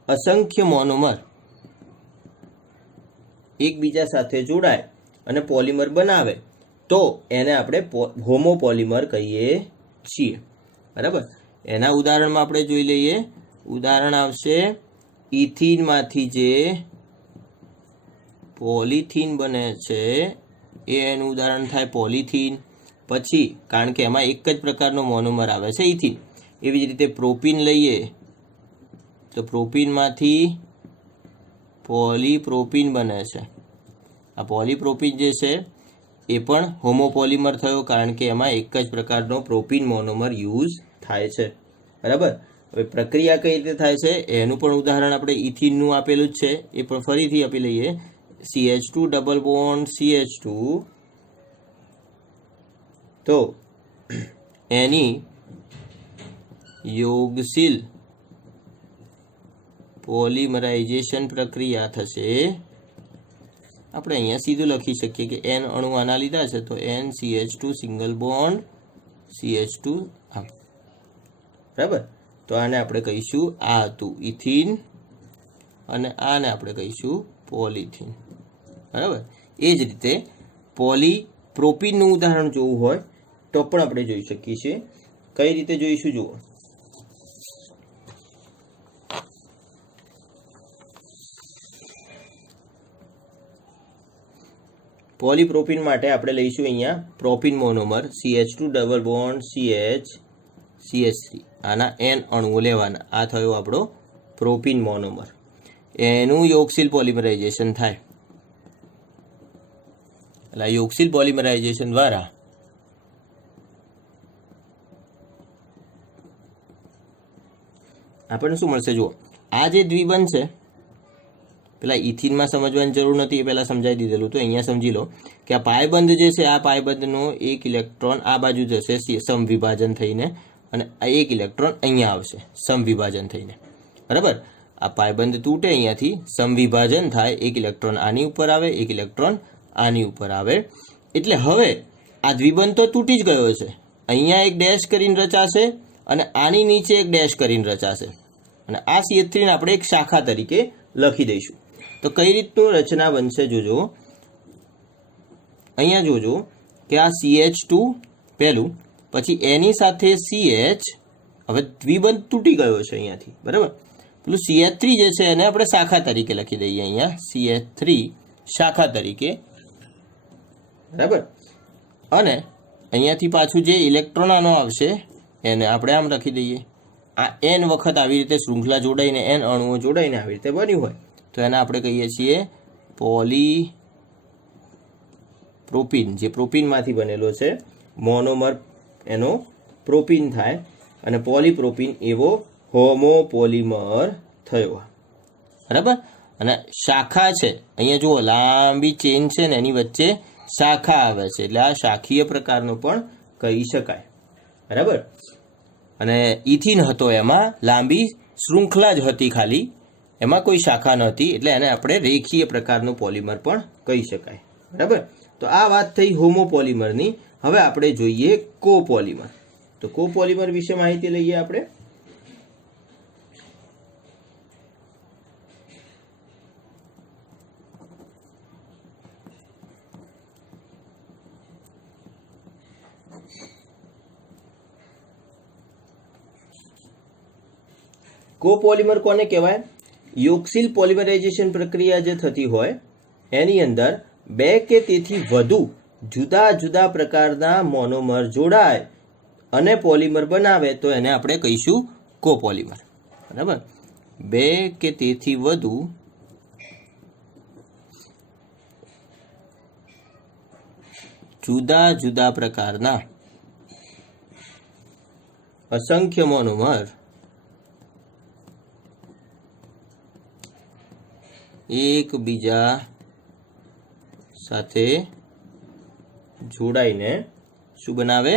અસંખ્ય મોનોમર એકબીજા સાથે જોડાય અને પોલિમર બનાવે તો એને આપણે હોમોપોલિમર કહીએ છીએ. બરાબર, એના ઉદાહરણમાં આપણે જોઈ લઈએ. ઉદાહરણ આવશે ઇથિનમાંથી જે પોલિથીન બને છે એ એનું ઉદાહરણ થાય પોલિથીન. પછી કારણ કે એમાં એક જ પ્રકારનો મોનોમર આવે છે ઇથિન. એવી જ રીતે પ્રોપીન લઈએ તો પ્રોપીનમાંથી પોલીપ્રોપીન બને છે. આ પોલીપ્રોપીન જે છે એ પણ હોમોપોલિમર થયો કારણ કે એમાં એક જ પ્રકારનો પ્રોપીન મોનોમર યુઝ થાય છે. બરાબર, હવે પ્રક્રિયા કઈ રીતે થાય છે એનું પણ ઉદાહરણ આપણે ઇથિનનું આપેલું જ છે, એ પણ ફરીથી આપી લઈએ. CH2 ડબલ બોન્ડ CH2 તો એની યોગશીલ પોલિમરાઇઝેશન પ્રક્રિયા થશે. આપણે અહીંયા સીધું લખી શકીએ કે N અણુ આના લીધા છે તો NCH2 સિંગલ બોન્ડ CH2. બરાબર, તો આને આપણે કહીશું આ હતું ઇથિન અને આને આપણે કહીશું પોલિથીન. બરાબર, એ જ રીતે પોલીપ્રોપીનનું ઉદાહરણ જોવું હોય તો પણ આપણે જોઈ શકીએ છીએ. કઈ રીતે જોઈશું જુઓ. પોલીપ્રોપીન માટે આપણે લઈશું અહીંયા propyne monomer CH2 double bond CH3. આના N અણુઓ લેવાના. આ થયો આપણો પ્રોપીન મોનોમર. એનું યોક્સિલ પોલિમરાઇઝેશન થાય. એટલે યોક્સિલ પોલિમરાઇઝેશન દ્વારા આપણને શું મળશે જુઓ. આ જે દ્વિબંધ છે પેલા ઇથિનમાં સમજવાની જરૂર નથી, એ પહેલાં સમજાવી દીધેલું. તો અહીંયા સમજી લો કે આ પાયબંધ જે છે આ પાયબંધનો એક ઇલેક્ટ્રોન આ બાજુ જશે સમવિભાજન થઈને અને આ એક ઇલેક્ટ્રોન અહીંયા આવશે સમવિભાજન થઈને. બરાબર, આ પાયબંધ તૂટે અહીંયાથી સમવિભાજન થાય, એક ઇલેક્ટ્રોન આની ઉપર આવે એક ઇલેક્ટ્રોન આની ઉપર આવે. એટલે હવે આ દ્વિબંધ તો તૂટી જ ગયો છે. અહીંયા એક ડેશ કરીને રચાશે અને આની નીચે એક ડેશ કરીને રચાશે અને આ CH3 ને આપણે એક શાખા તરીકે લખી દઈશું. તો કઈ રીતનું રચના બનશે જોજો. અહીંયા જોજો કે આ CH2 પહેલું, પછી એની સાથે CH. હવે દ્વિબંધ તૂટી ગયો છે અહીંયાથી. બરાબર, પેલું CH3 જે છે એને આપણે શાખા તરીકે લખી દઈએ અહીંયા CH3 શાખા તરીકે. બરાબર, અને અહીંયાથી પાછું જે ઇલેક્ટ્રોન આનો આવશે એને આપણે આમ લખી દઈએ. આ n વખત આવી રીતે શૃંખલા જોડાઈને n અણુઓ જોડાઈને આવી રીતે બન્યું હોય તો એને આપણે કહીએ છીએ પોલીપ્રોપીન. જે પ્રોપીનમાંથી બનેલો છે, મોનોમર એનો પ્રોપીન થાય અને પોલીપ્રોપીન એવો હોમોપોલીમર થયો. બરાબર. અને શાખા છે, અહીંયા જુઓ લાંબી ચેન છે ને એની વચ્ચે શાખા આવે છે, એટલે આ શાખીય પ્રકારનો પણ કહી શકાય. બરાબર. અને ઇથિન હતો, એમાં લાંબી શૃંખલા જ હતી ખાલી, એમાં કોઈ શાખા નહોતી, એટલે એને આપણે રેખીય પ્રકારનું પોલિમર પણ કહી શકાય. બરાબર. તો આ વાત થઈ હોમોપોલિમરની. હવે આપણે જોઈએ કોપોલિમર. તો કોપોલિમર વિશે માહિતી લઈએ આપણે. કોપોલિમર કોને કહેવાય? યોક્સિલ પોલિમરાઇઝેશન પ્રક્રિયા જે થતી હોય એની અંદર બે કે તેથી વધુ જુદા જુદા પ્રકારના મોનોમર જોડાય અને પોલિમર બનાવે તો એને આપણે કહીશું કોપોલિમર. બરાબર. બે કે તેથી વધુ જુદા જુદા પ્રકારના અસંખ્ય મોનોમર એકબીજા સાથે જોડાઈને શું બનાવે?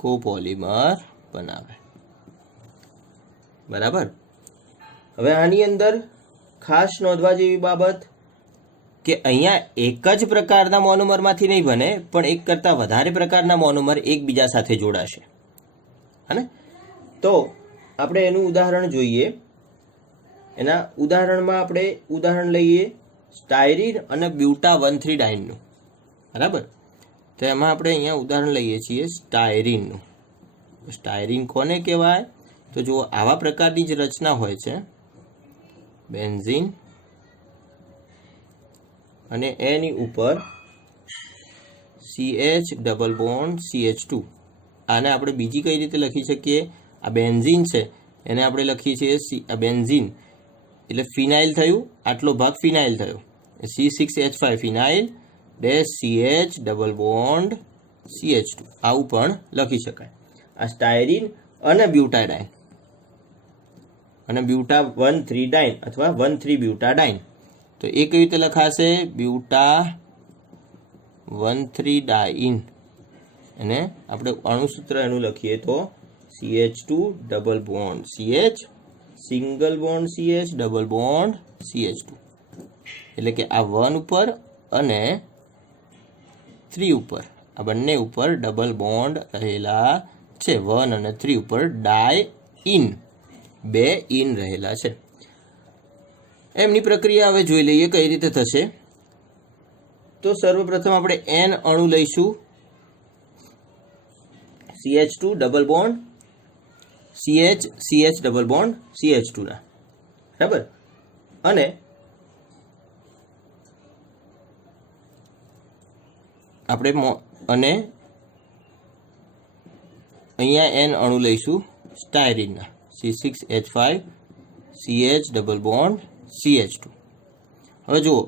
કોપોલિમર બનાવે. બરાબર. હવે આની અંદર ખાસ નોંધવા જેવી બાબત કે અહીંયા એક જ પ્રકારના મોનોમરમાંથી નહીં બને, પણ એક કરતાં વધારે પ્રકારના મોનોમર એકબીજા સાથે જોડાશે. હને? તો આપણે એનું ઉદાહરણ જોઈએ. એના ઉદાહરણમાં આપણે ઉદાહરણ લઈએ સ્ટાયરીન અને બ્યુટા 1,3-ડાઇનનું. બરાબર. તો એમાં આપણે અહીંયા ઉદાહરણ લઈએ છીએ સ્ટાયરીનનું. સ્ટાયરીન કોને કહેવાય? તો જો આવા પ્રકારની જ રચના હોય છે, બેન્ઝીન અને એની ઉપર CH ડબલ બોન્ડ CH2. આને આપણે બીજી કઈ રીતે લખી શકીએ? આ બેન્ઝીન છે એને આપણે લખીએ છીએ આ બેન્ઝીન એટલે ફિનાઇલ થયું, આટલો ભાગ ફિનાઇલ થયો, C6H5 phenyl dash CH double bond CH2. આવું પણ લખી શકાય. આ સ્ટાયરીન અને બ્યુટાડાઇન અને બ્યુટા 1,3-ડાઇન અથવા 1,3-બ્યુટાડાઇન. તો એ કઈ રીતે લખાશે? બ્યુટા 1,3-ડાઇન. અને આપણે અણુસૂત્ર એનું લખીએ તો CH2 double bond CH single bond CH double bond CH2. એટલે કે આ 1 ઉપર અને 3 ઉપર, આ બંને ઉપર ડબલ બોન્ડ રહેલા છે. 1 અને 3 ઉપર ડાય ઇન, 2 ઇન રહેલા છે. એમની પ્રક્રિયા હવે જોઈ લઈએ કઈ રીતે થશે. તો સર્વપ્રથમ આપણે N અણુ લઈશું, CH2 double bond CH double bond CH2 ના. બરાબર. અને આપણે અહીંયા N અણુ લઈશું સ્ટાયરીનના, C6H5 CH double bond CH2. હવે જુઓ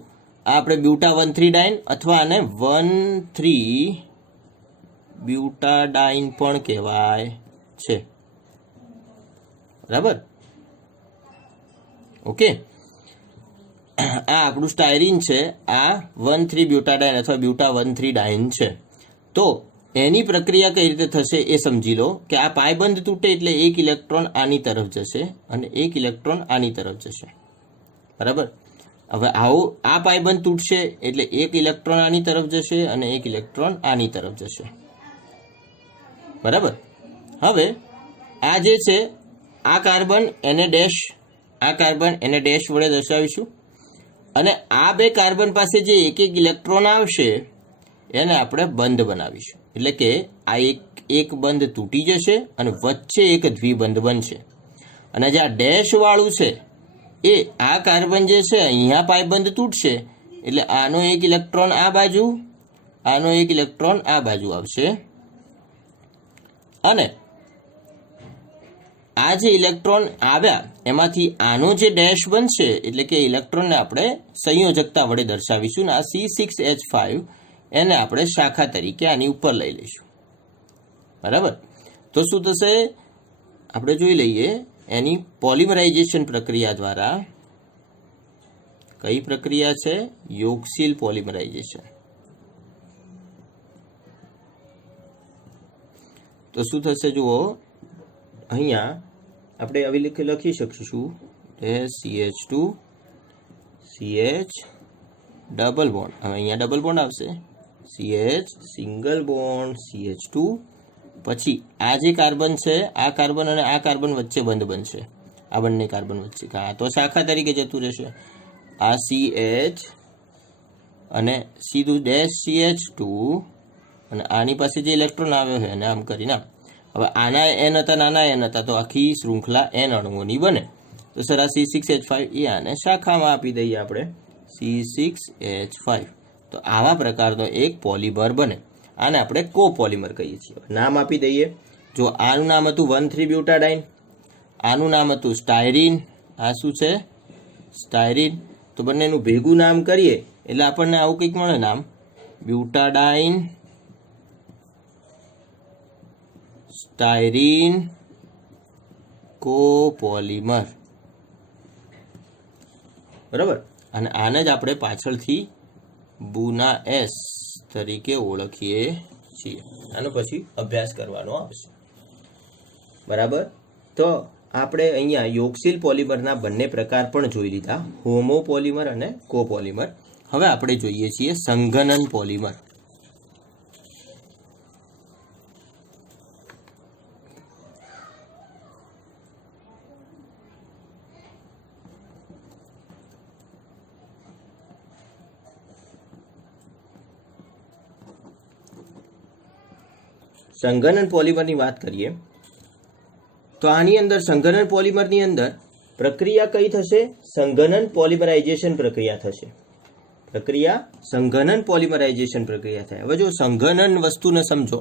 આ આપણે બ્યુટા 1,3-ડાઇન અથવા આને 1,3-બ્યુટાડાઇન પણ કહેવાય છે. બરાબર. ઓકે. આ આપણું સ્ટાયરીન છે, આ 1,3-બ્યુટાડાઇન અથવા બ્યુટા 1,3-ડાઇન છે. તો એની પ્રક્રિયા કઈ રીતે થશે એ સમજી લો કે આ પાયબંધ તૂટે એટલે એક ઇલેક્ટ્રોન આની તરફ જશે અને એક ઇલેક્ટ્રોન આની તરફ જશે. બરાબર. હવે આવું આ પાયબંધ તૂટશે એટલે એક ઇલેક્ટ્રોન આની તરફ જશે અને એક ઇલેક્ટ્રોન આની તરફ જશે. બરાબર. હવે આ જે છે આ કાર્બન એને ડેશ, આ કાર્બન એને ડેશ વડે દર્શાવીશું અને આ બે કાર્બન પાસે જે એક એક ઇલેક્ટ્રોન આવશે એને આપણે બંધ બનાવીશું. એટલે કે આ એક બંધ તૂટી જશે અને વચ્ચે એક દ્વિબંધ બનશે. અને જે આ ડેશ વાળું છે એ આ કાર્બન જે છે અહીંયા પાયબંધ તૂટશે એટલે આનો એક ઇલેક્ટ્રોન આ બાજુ, આનો એક ઇલેક્ટ્રોન આ બાજુ આવશે અને આ જે ઇલેક્ટ્રોન આવ્યા એમાંથી આનો જે ડેશ બનશે એટલે કે ઇલેક્ટ્રોનને આપણે સંયોજકતા વડે દર્શાવીશું ને આ C6H5 એને આપણે શાખા તરીકે આની ઉપર લઈ લઈશું, બરાબર। તો શું થશે આપણે જોઈ લઈએ એની પોલિમરાઇઝેશન પ્રક્રિયા દ્વારા, કઈ પ્રક્રિયા છે? યોગશીલ પોલિમરાઇઝેશન। તો શું થશે જુઓ, અહીંયા આપણે આવી લખી શકીશું CH2 CH ડબલ બોન્ડ, હવે અહીંયા ડબલ બોન્ડ આવશે, CH સિંગલ બોન્ડ CH2, પછી આ જે કાર્બન છે આ કાર્બન અને આ કાર્બન વચ્ચે બંધ બનશે, આ બંને કાર્બન વચ્ચે, હા તો શાખા તરીકે જતું રહેશે, આ CH અને સીધું ડેશ CH2 અને આની પાસે જે ઇલેક્ટ્રોન આવ્યો છે એને આમ કરીને, હવે આના n હતા નાના n હતા તો આખી શૃંખલા n અણુઓની બને। તો સર આ C6H5 એ આને શાખામાં આપી દઈએ આપણે C6H5, તો આવા પ્રકારનો એક પોલિમર બને, આને આપણે કોપોલિમર કહીએ છીએ। નામ આપી દઈએ, જો આનું નામ હતું 1,3-બ્યુટાડાઇન, આનું નામ હતું સ્ટાયરીન, આ શું છે? સ્ટાયરીન। તો બંનેનું ભેગું નામ કરીએ એટલે આપણને આવું કંઈક મળે નામ, બ્યુટાડાઇન સ્ટાયરીન કોપોલિમર, બરાબર। અને આને જ આપણે પાછળથી બુના S તરીકે ઓળખીએ છીએ, આનો પછી અભ્યાસ કરવાનો આવશે, બરાબર। તો આપણે અહીંયા યોગશીલ પોલિમરના બંને પ્રકાર પણ જોઈ લીધા, હોમોપોલિમર અને કોપોલિમર। હવે આપણે જોઈએ છીએ સંઘનન પોલિમર। સંઘનન પોલિમરની વાત કરીએ તો આની અંદર સંઘનન પોલિમરની અંદર પ્રક્રિયા કઈ થશે? સંઘનન પોલિમરાઇઝેશન પ્રક્રિયા થશે, પ્રક્રિયા સંઘનન પોલિમરાઇઝેશન પ્રક્રિયા થાય। હવે જો સંઘનન વસ્તુને સમજો,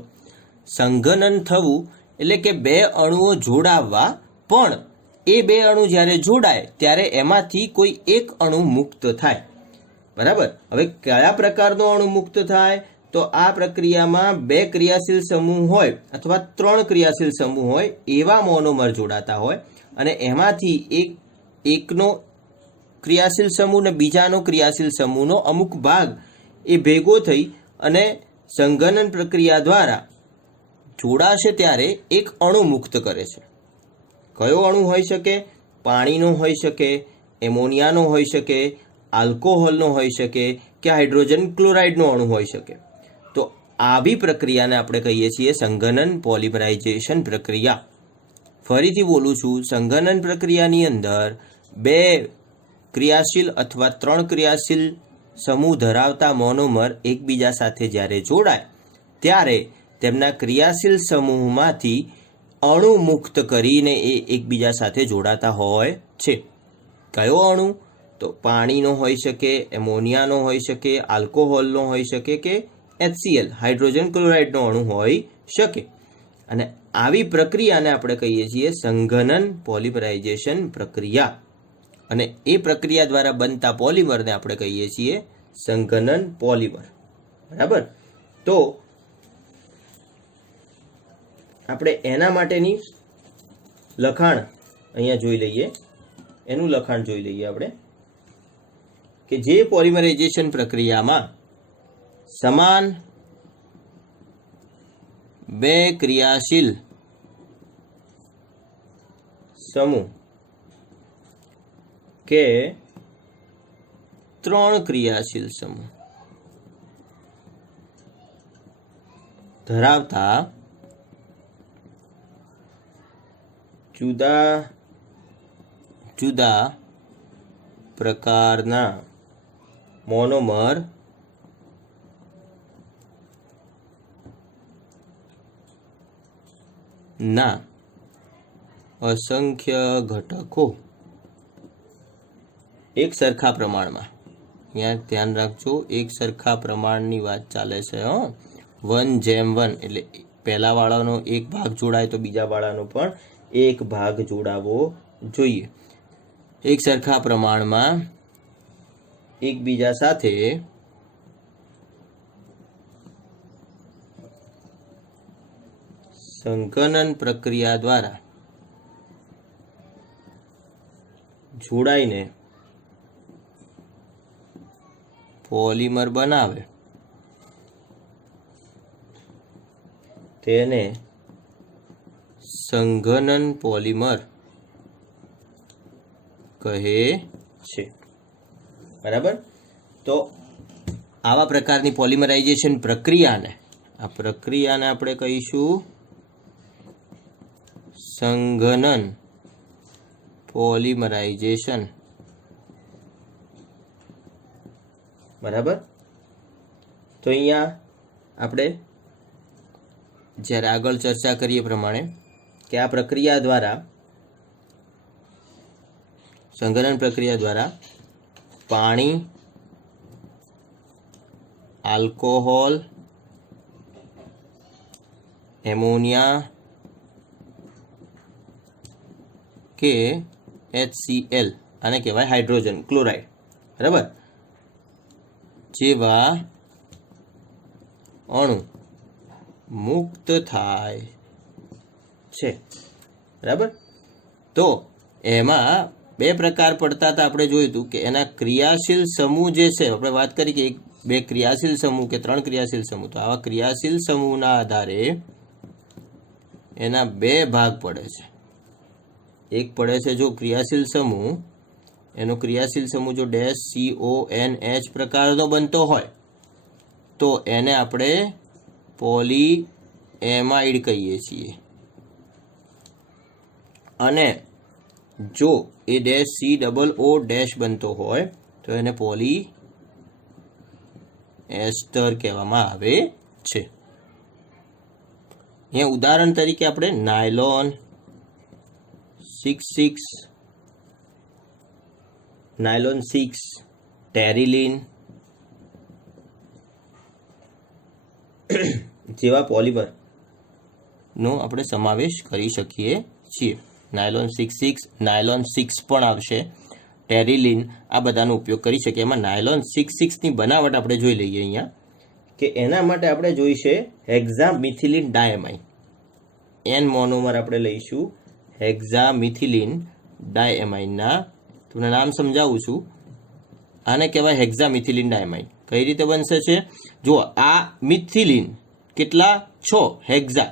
સંઘનન થવું એટલે કે બે અણુઓ જોડાવવા, પણ એ બે અણુ જ્યારે જોડાય ત્યારે એમાંથી કોઈ એક અણુ મુક્ત થાય, બરાબર। હવે કયા પ્રકારનો અણુ મુક્ત થાય? તો આ પ્રક્રિયામાં બે ક્રિયાશીલ સમૂહ હોય અથવા ત્રણ ક્રિયાશીલ સમૂહ હોય એવા મોનોમર જોડાતા હોય અને એમાંથી એકનો ક્રિયાશીલ સમૂહ ને બીજાનો ક્રિયાશીલ સમૂહનો અમુક ભાગ એ ભેગો થઈ અને સંઘનન પ્રક્રિયા દ્વારા જોડાશે ત્યારે એક અણુ મુક્ત કરે છે। કયો અણુ હોઈ શકે? પાણીનો હોઈ શકે, એમોનિયાનો હોઈ શકે, આલ્કોહોલનો હોઈ શકે કે હાઇડ્રોજન ક્લોરાઇડનો અણુ હોઈ શકે। તો આવી પ્રક્રિયાને આપણે કહીએ છીએ સંઘનન પોલિમરાઇઝેશન પ્રક્રિયા। ફરીથી બોલું છું, સંઘનન પ્રક્રિયાની અંદર બે ક્રિયાશીલ અથવા ત્રણ ક્રિયાશીલ સમૂહ ધરાવતા મોનોમર એકબીજા સાથે જ્યારે જોડાય ત્યારે તેમના ક્રિયાશીલ સમૂહમાંથી અણુ મુક્ત કરીને એ એકબીજા સાથે જોડાતા હોય છે। કયો અણુ? તો પાણીનો હોઈ શકે, એમોનિયાનો હોઈ શકે, આલ્કોહોલનો હોઈ શકે કે HCl હાઇડ્રોજન ક્લોરાઇડનો અણુ હોઈ શકે। અને આવી પ્રક્રિયાને આપણે કહીએ છીએ સંઘનન પોલિમરાઇઝેશન પ્રક્રિયા, અને એ પ્રક્રિયા દ્વારા બનતા પોલિમરને આપણે કહીએ છીએ સંઘનન પોલિમર, બરાબર। તો આપણે એના માટેની લખાણ અહીંયા જોઈ લઈએ, એનું લખાણ જોઈ લઈએ આપણે કે જે પોલિમરાઇઝેશન પ્રક્રિયામાં સમાન બે ક્રિયાશીલ સમૂહ કે ત્રણ ક્રિયાશીલ સમૂહ ધરાવતા જુદા જુદા પ્રકારના મોનોમર ના અસંખ્ય ઘટકો એક સરખા પ્રમાણમાં, અહીંયા ધ્યાન રાખજો, એક સરખા પ્રમાણની વાત ચાલે છે, 1:1, એટલે પહેલા વાળાનો એક ભાગ જોડાય તો બીજા વાળાનો પણ એક ભાગ જોડાવો જોઈએ. એક સરખા પ્રમાણમાં એકબીજા સાથે સંઘનન પ્રક્રિયા દ્વારા જોડાઈને પોલિમર બનાવે તેને સંઘનન પોલિમર કહે છે. બરાબર. તો આવા પ્રકારની પોલિમરાઇઝેશન પ્રક્રિયાને આપણે કહીશું સંઘનન પોલિમરાઇઝેશન. બરાબર. તો અહીંયા આપણે જ્યારે આગળ ચર્ચા કરીએ પ્રમાણે કે આ પ્રક્રિયા દ્વારા સંઘનન પ્રક્રિયા દ્વારા પાણી, આલ્કોહોલ, એમોનિયા કે HCl આને કહેવાય હાઇડ્રોજન ક્લોરાઇડ. બરાબર. જેવા અણુ મુક્ત થાય છે. બરાબર. તો એમાં બે પ્રકાર પડતા હતા. આપણે જોયું હતું કે એના ક્રિયાશીલ સમૂહ જે છે, આપણે વાત કરી કે બે ક્રિયાશીલ સમૂહ કે 3 ક્રિયાશીલ સમૂહ. તો આવા ક્રિયાશીલ સમૂહના આધારે એના બે ભાગ પડે છે. એક પડે છે જો ક્રિયાશીલ સમૂહ, એનો ક્રિયાશીલ સમૂહ જો CONH પ્રકારનો બનતો હોય તો એને આપણે પોલીએમાઇડ કહીએ છીએ. અને જો એ COO બનતો હોય તો એને પોલી એસ્ટર કહેવામાં આવે છે. અહીંયા ઉદાહરણ તરીકે આપણે નાયલોન 6, નાયલોન 6, ટેરિલિન જેવા પોલિમરનો આપણે સમાવેશ કરી શકીએ છીએ. નાયલોન 6, નાયલોન 6 પણ આવશે, ટેરિલિન, આ બધાનો ઉપયોગ કરી શકીએ. એમાં નાયલોન 6ની બનાવટ આપણે જોઈ લઈએ અહીંયા કે એના માટે આપણે જોઈશે હેક્ઝામિથિલિન ડાયમાઇન. N મોનોમર આપણે લઈશું હેક્ઝામિથિલિન ડાયમાઇનના. તમને નામ સમજાવું છું. આને કહેવાય હેક્ઝામિથિલિન ડાયમાઇન. કઈ રીતે બનશે છે? જો આ મિથિલિન કેટલા 6 હેક્ઝા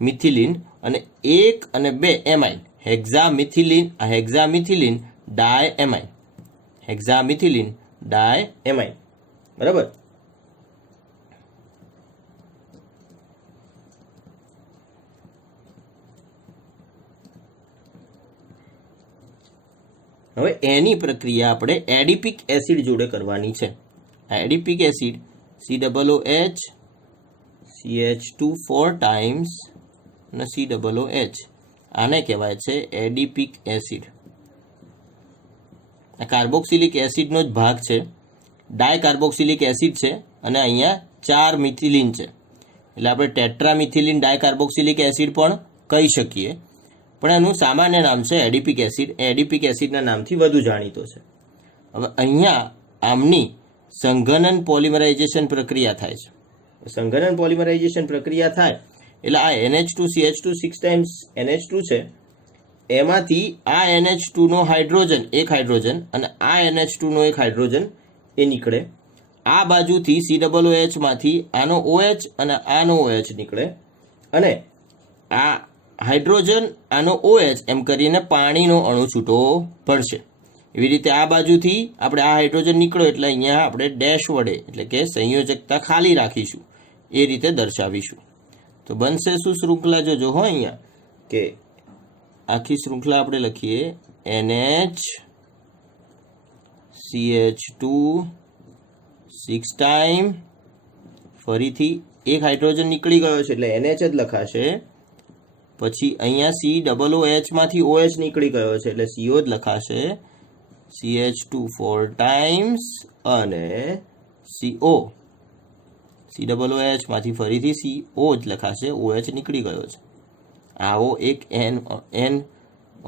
મિથિલિન અને 1 અને 2 એમાઇન. હેક્ઝામિથિલિન, આ હેક્ઝામિથિલિન ડાયએમાઇન, હેક્ઝામિથિલિન ડાયએમાઇન. બરાબર. હવે એની પ્રક્રિયા આપણે એડિપિક એસિડ જોડે કરવાની છે. આ એડિપિક એસિડ COOH, CH2 4 ટાઈમ્સ અને COOH, આને કહેવાય છે એડિપિક એસિડ. આ કાર્બોક્સિલિક એસિડનો જ ભાગ છે. ડાયકાર્બોક્સિલિક એસિડ છે અને અહીંયા 4 મિથિલિન છે, એટલે આપણે ટેટ્રામિથિલિન ડાયકાર્બોક્સિલિક એસિડ પણ કહી શકીએ. પણ એનું સામાન્ય નામ છે એડિપિક એસિડ. એડિપિક એસિડના નામથી વધુ જાણીતો છે. હવે અહીંયા આમની સંઘનન પોલિમરાઇઝેશન પ્રક્રિયા થાય છે. સંઘનન પોલિમરાઇઝેશન પ્રક્રિયા થાય એટલે આ NH2CH2 6 ટાઈમ્સ NH2 છે, એમાંથી આ NH2નો હાઇડ્રોજન, એક હાઇડ્રોજન, અને આ NH2નો એક હાઇડ્રોજન એ નીકળે. આ બાજુથી COOH માંથી આનો OH અને આનો OH નીકળે, અને આ હાઇડ્રોજન આનો OH એમ કરીને પાણીનો અણુ છૂટો પડશે. એવી રીતે આ બાજુથી આપણે આ હાઇડ્રોજન નીકળ્યો એટલે અહીંયા આપણે ડેશ વડે, એટલે કે સંયોજકતા ખાલી રાખીશું, એ રીતે દર્શાવીશું. તો બનશે શું શૃંખલા? જોજો હો અહીંયા કે આખી શૃંખલા આપણે લખીએ NH2CH2 6 ટાઈમ, ફરીથી એક હાઇડ્રોજન નીકળી ગયો છે એટલે NH જ લખાશે. પછી અહીંયા COOH માંથી OH નીકળી ગયો છે એટલે CO જ લખાશે. CH2 4 ટાઈમ્સ અને CO. COOH માંથી ફરીથી CO જ લખાશે, OH નીકળી ગયો છે. આવો એક એન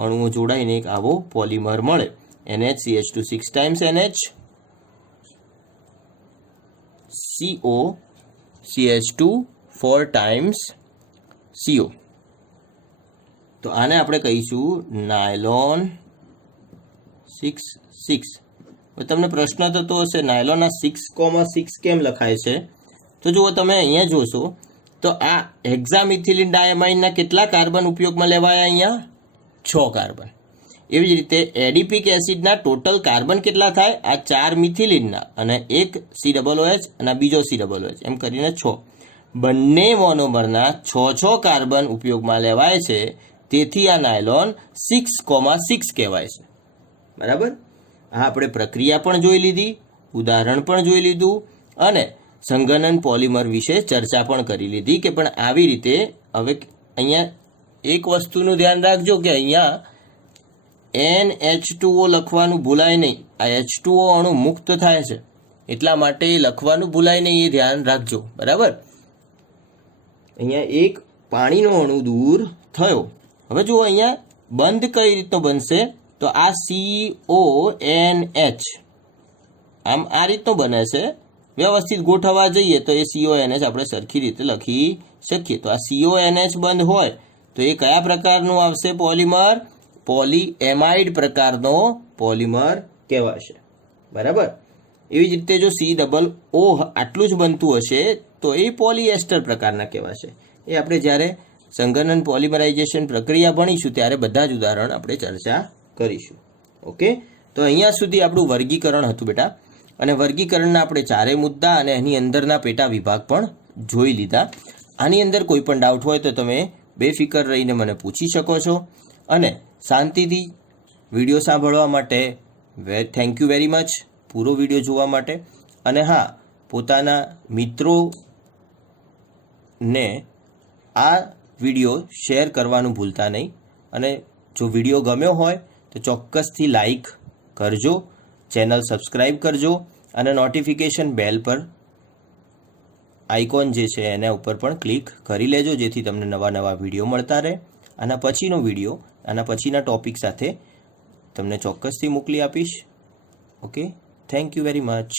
અણુઓ જોડાઈને એક આવો પોલિમર મળે. NaCH2 6 times NH, CO CH2 4 times CO. તો આને આપણે કહીશું નાયલોન 6. હવે તમને પ્રશ્ન થતો હશે નાયલોનના 6,6 કેમ લખાય છે? તો જુઓ તમે અહીંયા જોશો તો આ હેક્ઝામિથિલિન ડાયમાઇનના કેટલા કાર્બન ઉપયોગમાં લેવાયા? અહીંયા 6 કાર્બન. એવી જ રીતે એડિપિક એસિડના ટોટલ કાર્બન કેટલા થાય? આ 4 મિથિલિનના અને એક COOH અને બીજો COOH એમ કરીને 6. બંને મોનોમરના 6 કાર્બન ઉપયોગમાં લેવાય છે. તેથી આ નાયલોન 6,6 કહેવાય છે. બરાબર. આ આપણે પ્રક્રિયા પણ જોઈ લીધી, ઉદાહરણ પણ જોઈ લીધું અને સંગનન પોલિમર વિશે ચર્ચા પણ કરી લીધી કે પણ આવી રીતે. હવે અહીંયા એક વસ્તુનું ધ્યાન રાખજો કે અહીંયા NH2O લખવાનું ભૂલાય નહીં. આ H2O અણુ મુક્ત થાય છે એટલા માટે લખવાનું ભૂલાય નહીં, એ ધ્યાન રાખજો. બરાબર. અહીંયા એક પાણીનો અણુ દૂર થયો. હવે જુઓ અહીંયા બંધ કઈ રીતનો બનશે? તો આ CONH આમ આ રીતનો બને છે. વ્યવસ્થિત ગોઠવવા જઈએ તો એ CONH આપણે સરખી રીતે લખી શકીએ. તો આ CONH બંધ હોય તો એ કયા પ્રકારનું આવશે પોલિમર? પોલીએમાઇડ પ્રકારનો પોલિમર કહેવાશે. બરાબર. એવી જ રીતે જો COO આટલું જ બનતું હશે તો એ પોલિએસ્ટર પ્રકારના કહેવાશે. એ આપણે જ્યારે સંગનન પોલિમરાઇઝેશન પ્રક્રિયા ભણીશું ત્યારે બધા જ ઉદાહરણ આપણે ચર્ચા કરીશું. ઓકે. તો અહીંયા સુધી આપણું વર્ગીકરણ હતું બેટા, અને વર્ગીકરણના આપણે 4 મુદ્દા અને એની અંદરના પેટા વિભાગ પણ જોઈ લીધા. આની અંદર કોઈ પણ ડાઉટ હોય તો તમે બેફિકર રહીને મને પૂછી શકો છો. અને શાંતિથી વિડીયો સાંભળવા માટે થેન્ક યુ વેરી મચ, પૂરો વિડીયો જોવા માટે. અને હા, પોતાના મિત્રોને આ વિડીયો શેર કરવાનું ભૂલતા નહીં. અને જો વિડીયો ગમ્યો હોય તો ચોક્કસથી લાઈક કરજો, ચેનલ સબસ્ક્રાઈબ કરજો અને નોટિફિકેશન બેલ પર આઇકોન જે છે એના ઉપર પણ ક્લિક કરી લેજો, જેથી તમને નવા વિડીયો મળતા રહે. આના પછીનો વિડીયો આના પછીના ટોપિક સાથે તમને ચોક્કસથી મોકલી આપીશ. Okay, thank you very much.